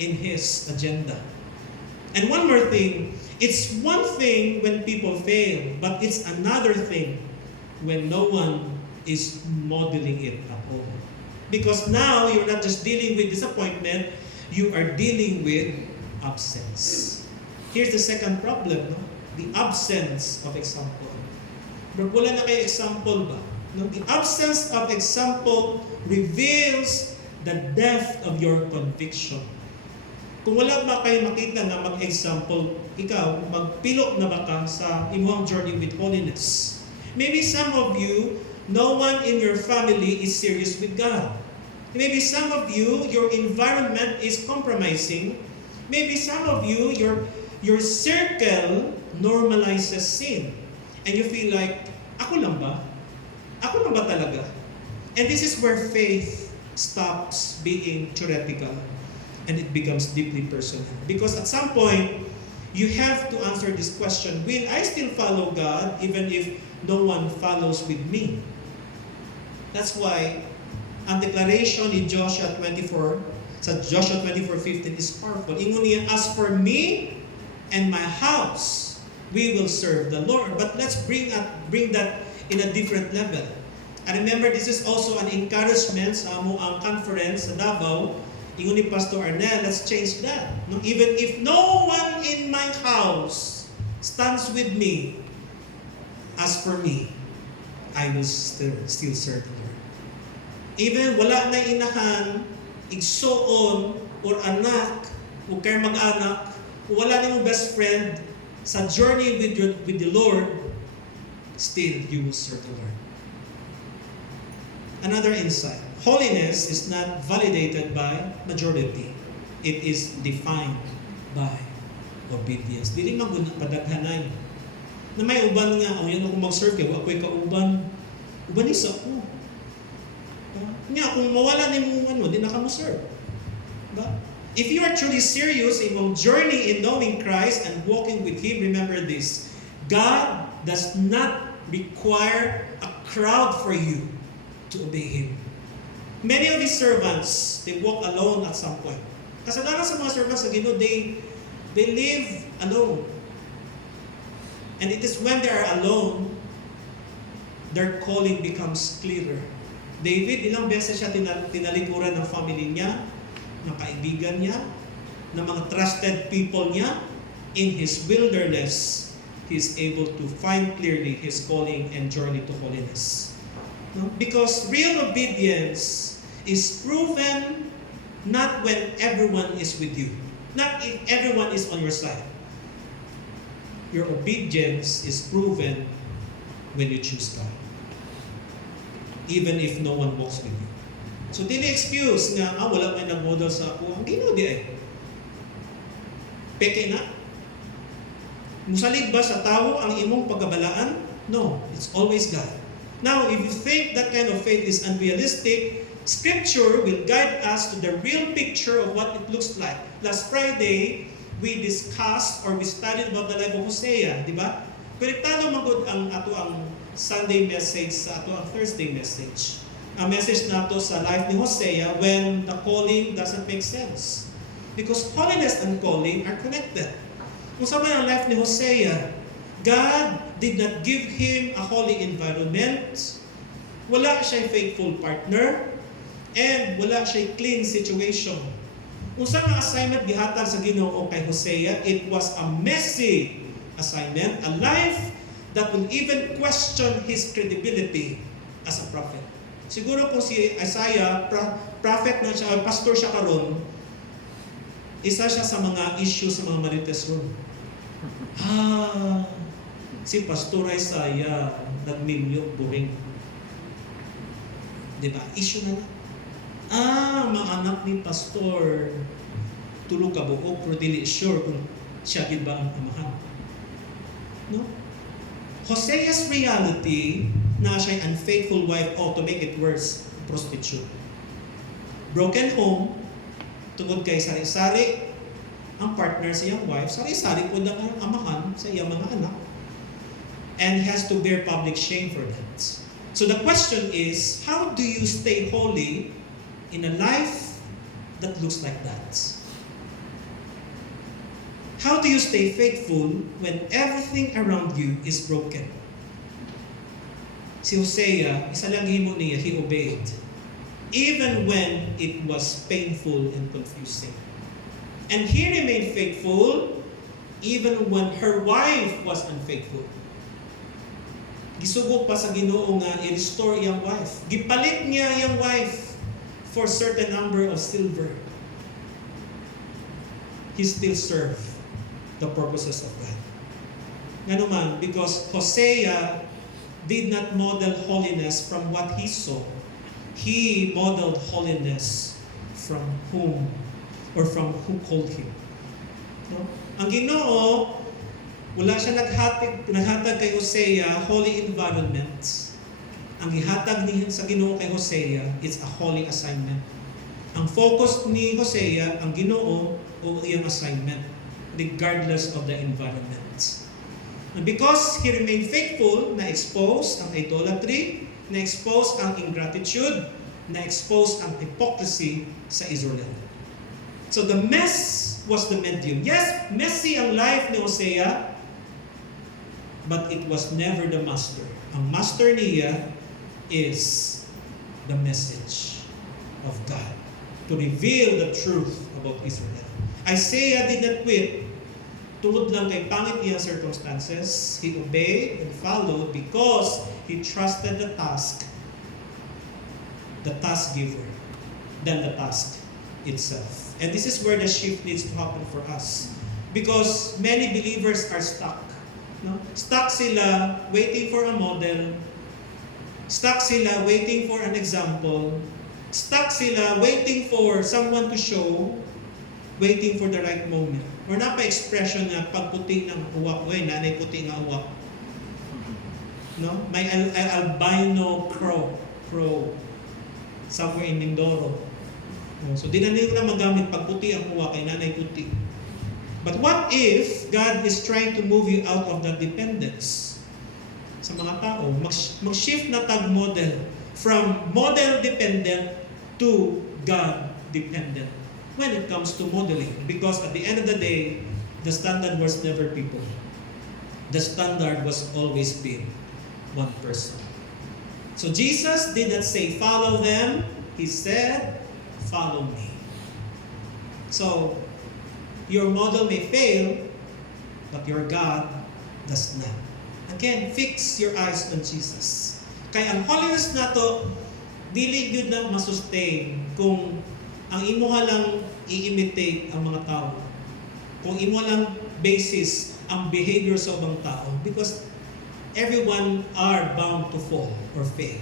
in His agenda. And one more thing, it's one thing when people fail, but it's another thing when no one is modeling it at all. Because now you're not just dealing with disappointment, you are dealing with absence. Here's the second problem, no? The absence of example. But wala na kayo example ba? No? The absence of example reveals the depth of your conviction. Kung wala ba kayo makita na mag-example, ikaw, magpilot na ba ka sa imong journey with holiness? Maybe some of you, no one in your family is serious with God. Maybe some of you, your environment is compromising. Maybe some of you, your circle normalizes sin. And you feel like, ako lang ba? Ako lang ba talaga? And this is where faith stops being theoretical and it becomes deeply personal. Because at some point, you have to answer this question, will I still follow God even if no one follows with me? That's why ang declaration in Joshua 24, sa Joshua 24:15 is powerful. Ingon niya, as for me and my house, we will serve the Lord. But let's bring that in a different level. And remember, this is also an encouragement sa ang conference sa Davao. Ingon ni Pastor Arnel, let's change that. No? Even if no one in my house stands with me, as for me, I will still serve the Lord. Even wala na inahan, igsoon, or anak, o kaya mag-anak, o wala na yung best friend, sa journey with the Lord, still you will serve the Lord. Another insight. Holiness is not validated by majority. It is defined by obedience. Dili man gud padaghanay. Na may uban nga, yan ako mag-serve kay wa ko'y kauban. Uban isa ko. Nga kung mawala nimo di na ka mo-serve. Diba? If you are truly serious in your journey in knowing Christ and walking with Him, remember this. God does not require a crowd for you to obey Him. Many of His servants, they walk alone at some point. Kasalanan sa mga servants sa Ginoo, they live alone. And it is when they are alone their calling becomes clearer. David, ilang beses siya tinalikuran ng family niya, ng kaibigan niya, ng mga trusted people niya. In his wilderness, he is able to find clearly his calling and journey to holiness. No? Because real obedience is proven not when everyone is with you, not if everyone is on your side. Your obedience is proven when you choose God, even if no one walks with you. So, dili excuse nga, wala may nag-model sa ako. Ang Ginoo di ay. Peke na. Musalig ba sa tao ang imong pagkabalaan? No, it's always God. Now, if you think that kind of faith is unrealistic, Scripture will guide us to the real picture of what it looks like. Last Friday, we discussed or we studied about the life of Hosea, di ba? Pero talo magod ang ato ang Sunday message sa ato ang Thursday message. Ang message nato sa life ni Hosea when the calling doesn't make sense. Because holiness and calling are connected. Kung sa man ang life ni Hosea, God did not give him a holy environment. Wala siya faithful partner. And wala siya clean situation. Kung sa mga assignment gihatag sa Ginoo kay Hosea, it was a messy assignment, a life that will even question his credibility as a prophet. Siguro kung si Isaiah, prophet na siya, pastor siya karon, isa siya sa mga issue sa mga Marites room. Si Pastor Isaiah, nagmimyo, boring. Diba? Issue na. Mga anak ni Pastor, tulog ka buok, pero dili sure kung siya gid ba ang amahan. No? Hosea's reality na siya unfaithful wife, to make it worse, prostitute. Broken home, tungod kay sari-sari, ang partner sa iyang wife, sari-sari po ang amahan sa iyang mga anak. And he has to bear public shame for that. So the question is, how do you stay holy in a life that looks like that? How do you stay faithful when everything around you is broken? Si Hosea, isa lang himo niya, he obeyed. Even when it was painful and confusing. And he remained faithful even when her wife was unfaithful. Gisugod pa sa Ginoo nga i-restore iyang wife. Gipalit niya iyang wife for certain number of silver. He still served the purposes of God. Nga naman, because Hosea did not model holiness from what he saw. He modeled holiness from whom or from who called him. No? Ang Ginoo, wala siya naghatag kay Hosea holy environment. Ang ihatag niya sa Ginoo kay Hosea is a holy assignment. Ang focus ni Hosea, ang Ginoo o iyang assignment, regardless of the environment. And because he remained faithful, na-expose ang idolatry, na-expose ang ingratitude, na-expose ang hypocrisy sa Israel. So the mess was the medium. Yes, messy ang life ni Hosea, but it was never the master. Ang master niya is the message of God to reveal the truth about Israel. Isaiah did not quit tungod lang kay pangit iyang circumstances. He obeyed and followed because he trusted the task giver, than the task itself. And this is where the shift needs to happen for us. Because many believers are stuck. No? Stuck sila waiting for a model. Stuck sila waiting for an example. Stuck sila waiting for someone to show. Waiting for the right moment. Or napa-expression na pagputi ng uwak. Uy, nanay puti nga uwak. No? May albino crow somewhere in Mindoro. So, di na nila magamit pagputi ang uwak kay nanay puti. But what if God is trying to move you out of that dependence sa mga tao? Mag-shift na tag model from model dependent to God dependent when it comes to modeling. Because at the end of the day, the standard was never people. The standard was always been one person. So Jesus did not say, follow them. He said, follow me. So, your model may fail, but your God does not. Again, fix your eyes on Jesus. Kaya ang holiness na to, dili yun na masustain kung ang imuha lang i-imitate ang mga tao. Kung imuha lang basis ang behavior sa ibang tao. Because everyone are bound to fall or fail.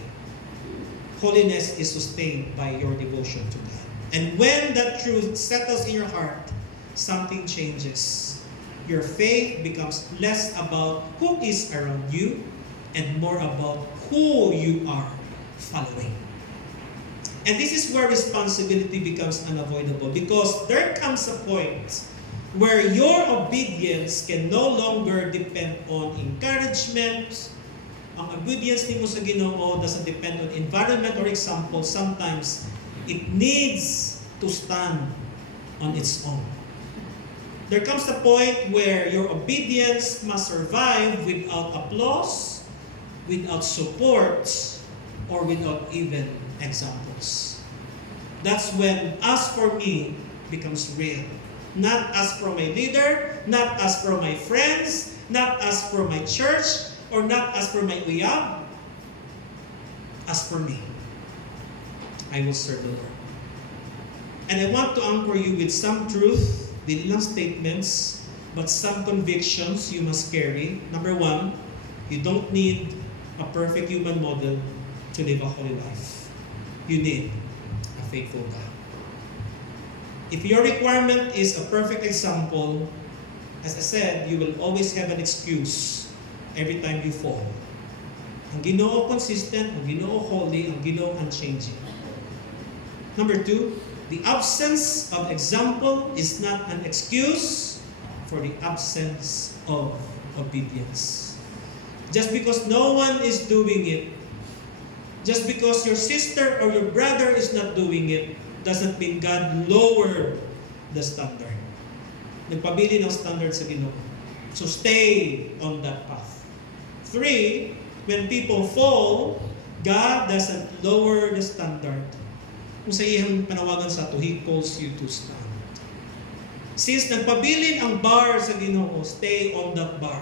Holiness is sustained by your devotion to God. And when that truth settles in your heart, something changes. Your faith becomes less about who is around you and more about who you are following. And this is where responsibility becomes unavoidable, because there comes a point where your obedience can no longer depend on encouragement. Ang obedience nimo sa Ginoo doesn't depend on environment or example. Sometimes it needs to stand on its own. There comes a point where your obedience must survive without applause, without support, or without even examples. That's when us for me becomes real. Not as for my leader, not as for my friends, not as for my church, or not as for my uyab. As for me, I will serve the Lord. And I want to anchor you with some truth, di lang statements, but some convictions you must carry. Number one, you don't need a perfect human model to live a holy life. You need a faithful God. If your requirement is a perfect example, as I said, you will always have an excuse every time you fall. Ang Ginoo consistent, ang Ginoo holy, ang Ginoo unchanging. Number two, the absence of example is not an excuse for the absence of obedience. Just because no one is doing it, just because your sister or your brother is not doing it, doesn't mean God lowered the standard. Nagpabili ng standard sa Ginoo. So stay on that path. Three, when people fall, God doesn't lower the standard. Kung sa iyang panawagan sa to, He calls you to stand. Since nagpabilin ang bar sa Ginoo, stay on that bar.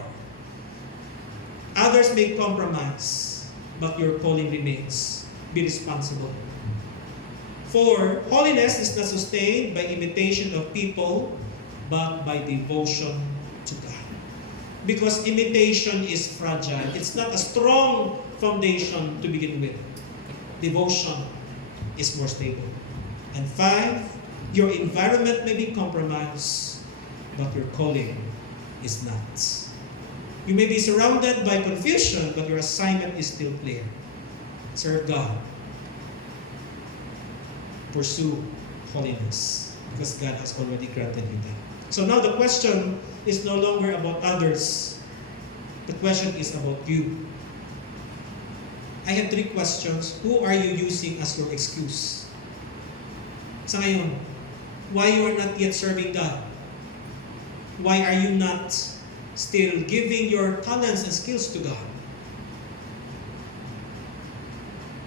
Others may compromise, but your calling remains. Be responsible. 4, holiness is not sustained by imitation of people, but by devotion to God. Because imitation is fragile. It's not a strong foundation to begin with. Devotion is more stable. And 5, your environment may be compromised, but your calling is not. You may be surrounded by confusion, but your assignment is still clear. Serve God. Pursue holiness, because God has already granted you that. So now the question is no longer about others. The question is about you. I have 3 questions. Who are you using as your excuse? Sa ngayon, why you are not yet serving God? Why are you not still giving your talents and skills to God?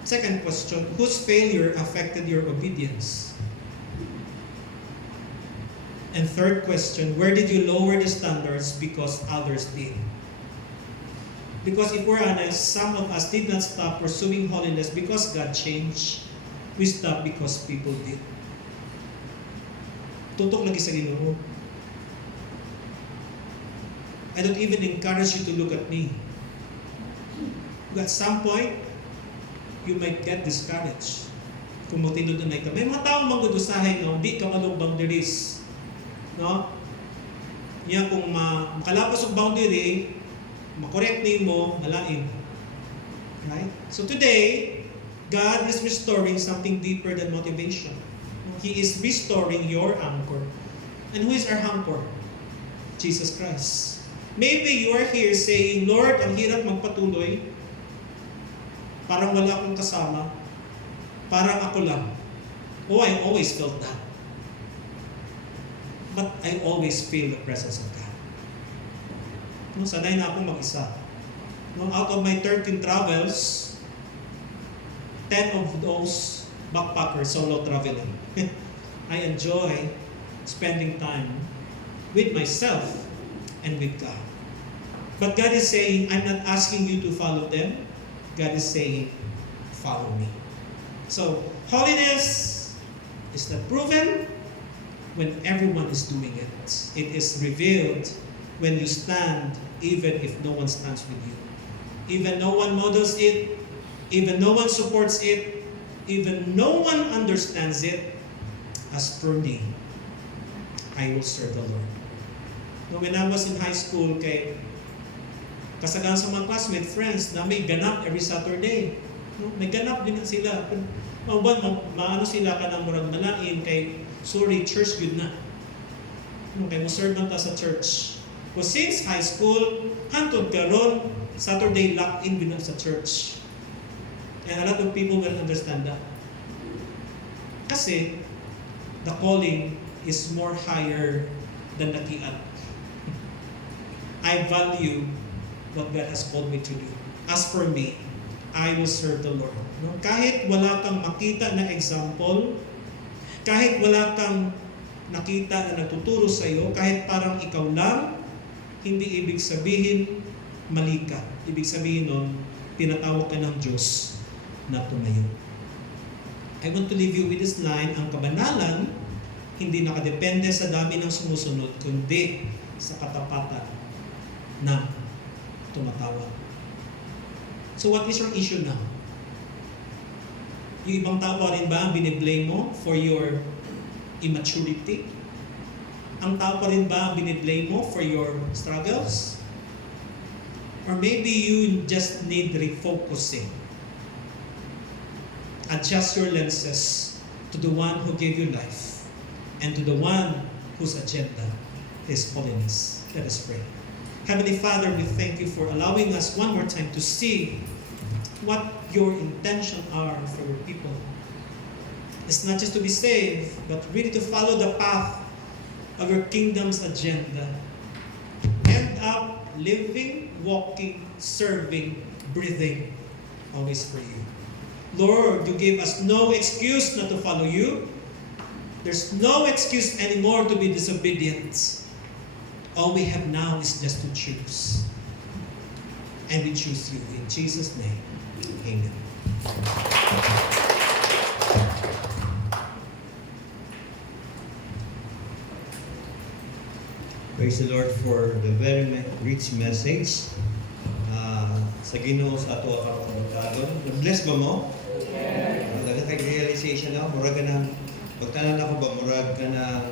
Second question, whose failure affected your obedience? And third question, where did you lower the standards because others did? Because if we're honest, some of us did not stop pursuing holiness because God changed. We stopped because people did. Tutok lagi sa Ginoo. I don't even encourage you to look at me. At some point, you might get discouraged. Kung magtinunay ka. May mga taong magdudusahin, no? Di ka malubang diris. No? Niya kung makalapos ang boundary, makorek ni mo, malain. Right? So today, God is restoring something deeper than motivation. He is restoring your anchor. And who is our anchor? Jesus Christ. Maybe you are here saying, Lord, ang hirap magpatuloy. Parang wala akong kasama. Parang ako lang. Oh, I always felt that. But I always feel the presence of God. No, sanay na akong mag-isa. No, out of my 13 travels, 10 of those backpackers solo traveling. I enjoy spending time with myself and with God. But God is saying, I'm not asking you to follow them. God is saying, follow me. So, holiness is not proven when everyone is doing it. It is revealed when you stand, even if no one stands with you. Even no one models it, even no one supports it, even no one understands it. As for me, I will serve the Lord. No, when I was in high school, kay kasagaan sa mga classmate, friends, na may ganap every Saturday. No, may ganap din sila. Maano sila ka ng murag malain kay sorry, church good na. No, kay mo serve man ta sa church. But since high school, hantod karon Saturday lock-in din sa church. And a lot of people will understand that. Kasi the calling is more higher than the kiat. I value what God has called me to do. As for me, I will serve the Lord. No? Kahit wala kang makita na example, kahit wala kang nakita na nagtuturo sa iyo, kahit parang ikaw lang, hindi ibig sabihin mali ka. Ibig sabihin nun, tinatawag ka ng Diyos na tumayo. I want to leave you with this line, ang kabanalan, hindi nakadepende sa dami ng sumusunod, kundi sa katapatan na tumatawag. So what is your issue now? Yung ibang tao pa rin ba ang biniblame mo for your immaturity? Ang tao pa rin ba ang biniblame mo for your struggles? Or maybe you just need refocusing. Adjust your lenses to the one who gave you life and to the one whose agenda is holiness. Let us pray. Heavenly Father, we thank you for allowing us one more time to see what your intentions are for your people. It's not just to be saved, but really to follow the path of your kingdom's agenda. End up living, walking, serving, breathing, always for you. Lord, you give us no excuse not to follow you. There's no excuse anymore to be disobedient. All we have now is just to choose. And we choose you. In Jesus' name, amen. Praise the Lord for the very rich message. Sa Ginoo sa ato ang pagkatado. Na-bless ba mo? Yes. Daga kay realization na, murag ka ng, pagtanan ako ba, murag ka ng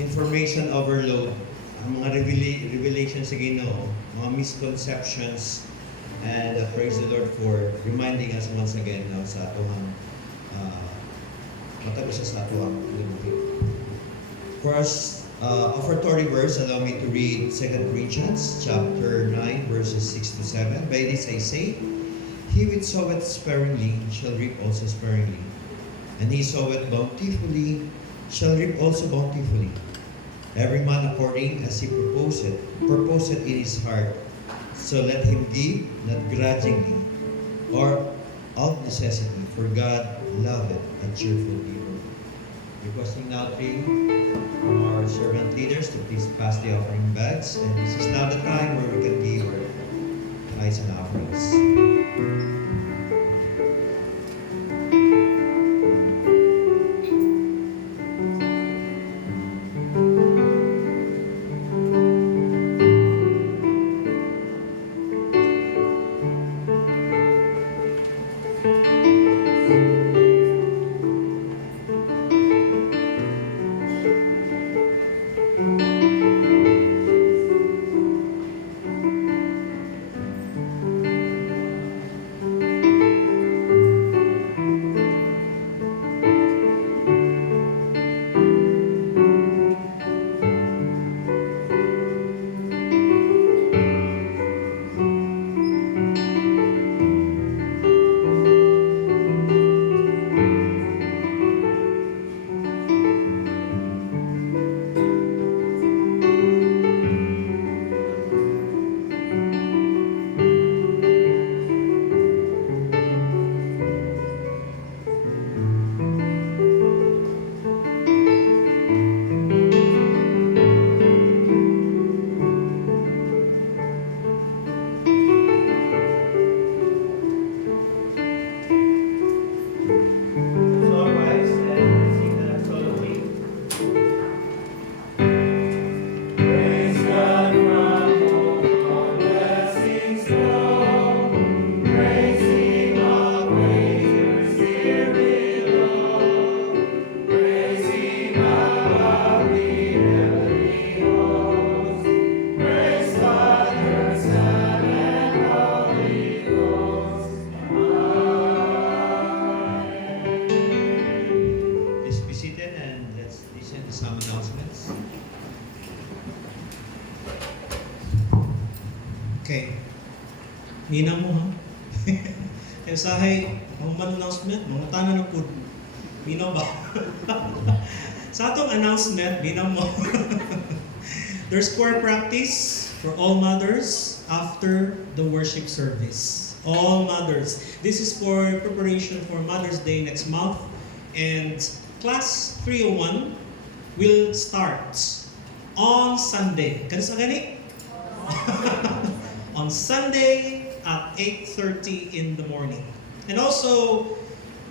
information overload. Ang mga revelation sa Ginoo, mga misconceptions, and praise the Lord for reminding us once again now sa atong matapos sa atong limutin. For us, offertory verse, allow me to read 2 Corinthians chapter 9, verses 6 to 7. By this I say, he which soweth sparingly shall reap also sparingly, and he soweth bountifully shall reap also bountifully. Every man according as he purposeth in his heart, so let him give, not grudgingly, or of necessity, for God loveth a cheerful giver. Requesting now from our servant leaders to please pass the offering bags, and this is now the time where we can give our tithes and offerings. Nina mo ha. Kaya sahay, ang announcement, mga tanan ng food. Minaw ba? Sa atong announcement, minaw mo. There's choir practice for all mothers after the worship service. All mothers. This is for preparation for Mother's Day next month. And class 301 will start on Sunday. Kano sa gani? On Sunday at 8:30 in the morning. And also,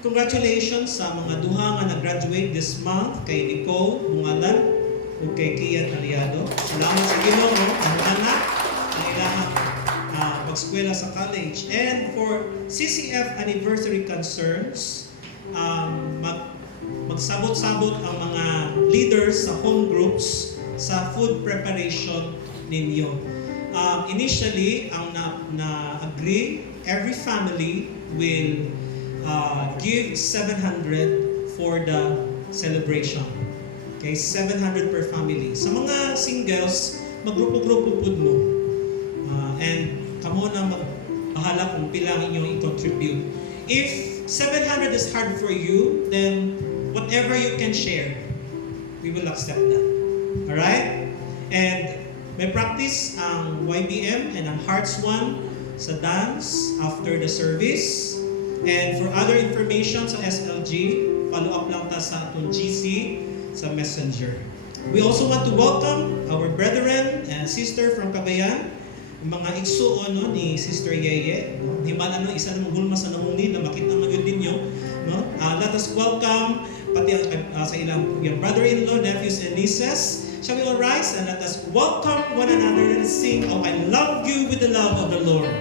congratulations sa mga duha nga nag-graduate this month kay Nicole Bungalan ug kay Kian Aliado. Salamat sa Ginoo ang anak ang ilahang pag-eskwela sa college. And for CCF anniversary concerns, magsabot-sabot ang mga leaders sa home groups sa food preparation ninyo. Initially, ang na-agree, every family will give 700 for the celebration. Okay, 700 per family. Sa mga singles, magrupo-grupo po mo. And kamo na magbahala kung pila ang inyong i-contribute. If 700 is hard for you, then whatever you can share, we will accept that. Alright? And may practice ang YBM and ang Hearts One sa dance after the service. And for other information sa SLG, follow up lang ta sa atong GC sa Messenger. We also want to welcome our brethren and sister from Cagayan, mga igsuon no, ni Sister Yeye. No? Himala no, isa na magulma sa namuni na makita magyud ninyo. No? Let us welcome pati sa ilang yung brother-in-law, nephews and nieces. Shall we all rise and let us welcome one another and sing, "Oh, I love you with the love of the Lord."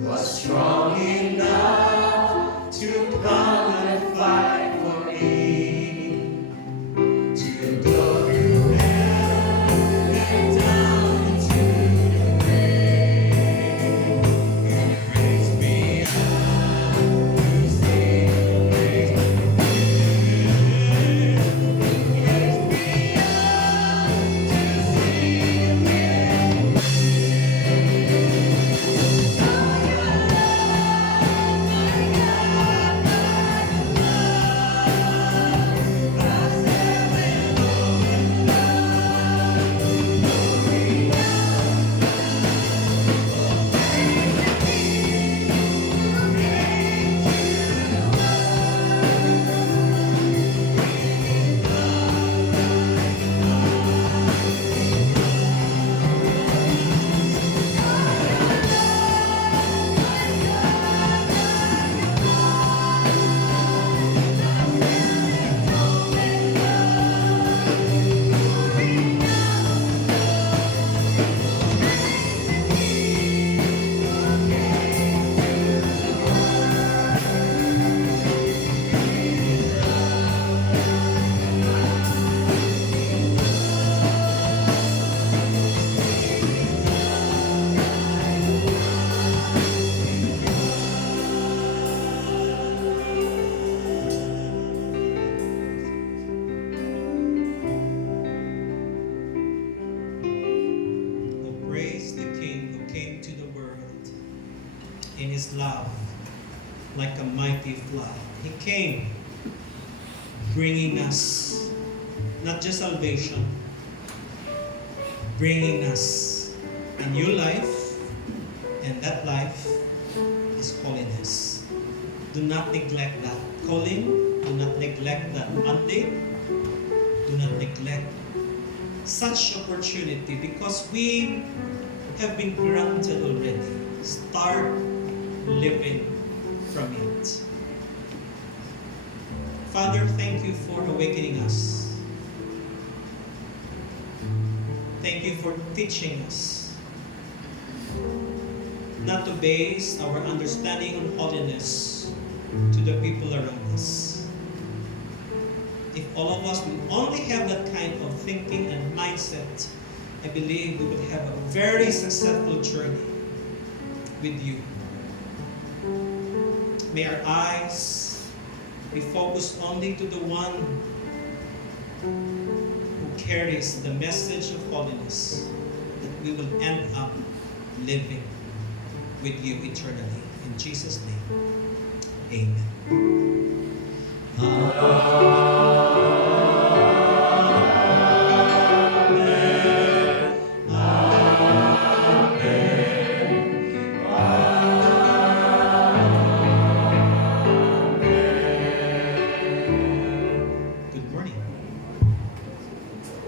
was strong enough to come and fight for me, to go through hell and down into the grave, and raise me up to see the ways of grace. Raise me up to see the ways of Oh, praise the King who came to the world in his love like a mighty flood. He came bringing us not just salvation, bringing us a new life, and that life is holiness. Do not neglect that calling, do not neglect that mandate, do not neglect such opportunity because we have been granted already. Start living from it. Father, thank you for awakening us. Thank you for teaching us not to base our understanding on holiness to the people around us. If all of us will only have that kind of thinking and mindset, I believe we would have a very successful journey with you. May our eyes be focused only to the one who carries the message of holiness, that we will end up living with you eternally. In Jesus' name, amen.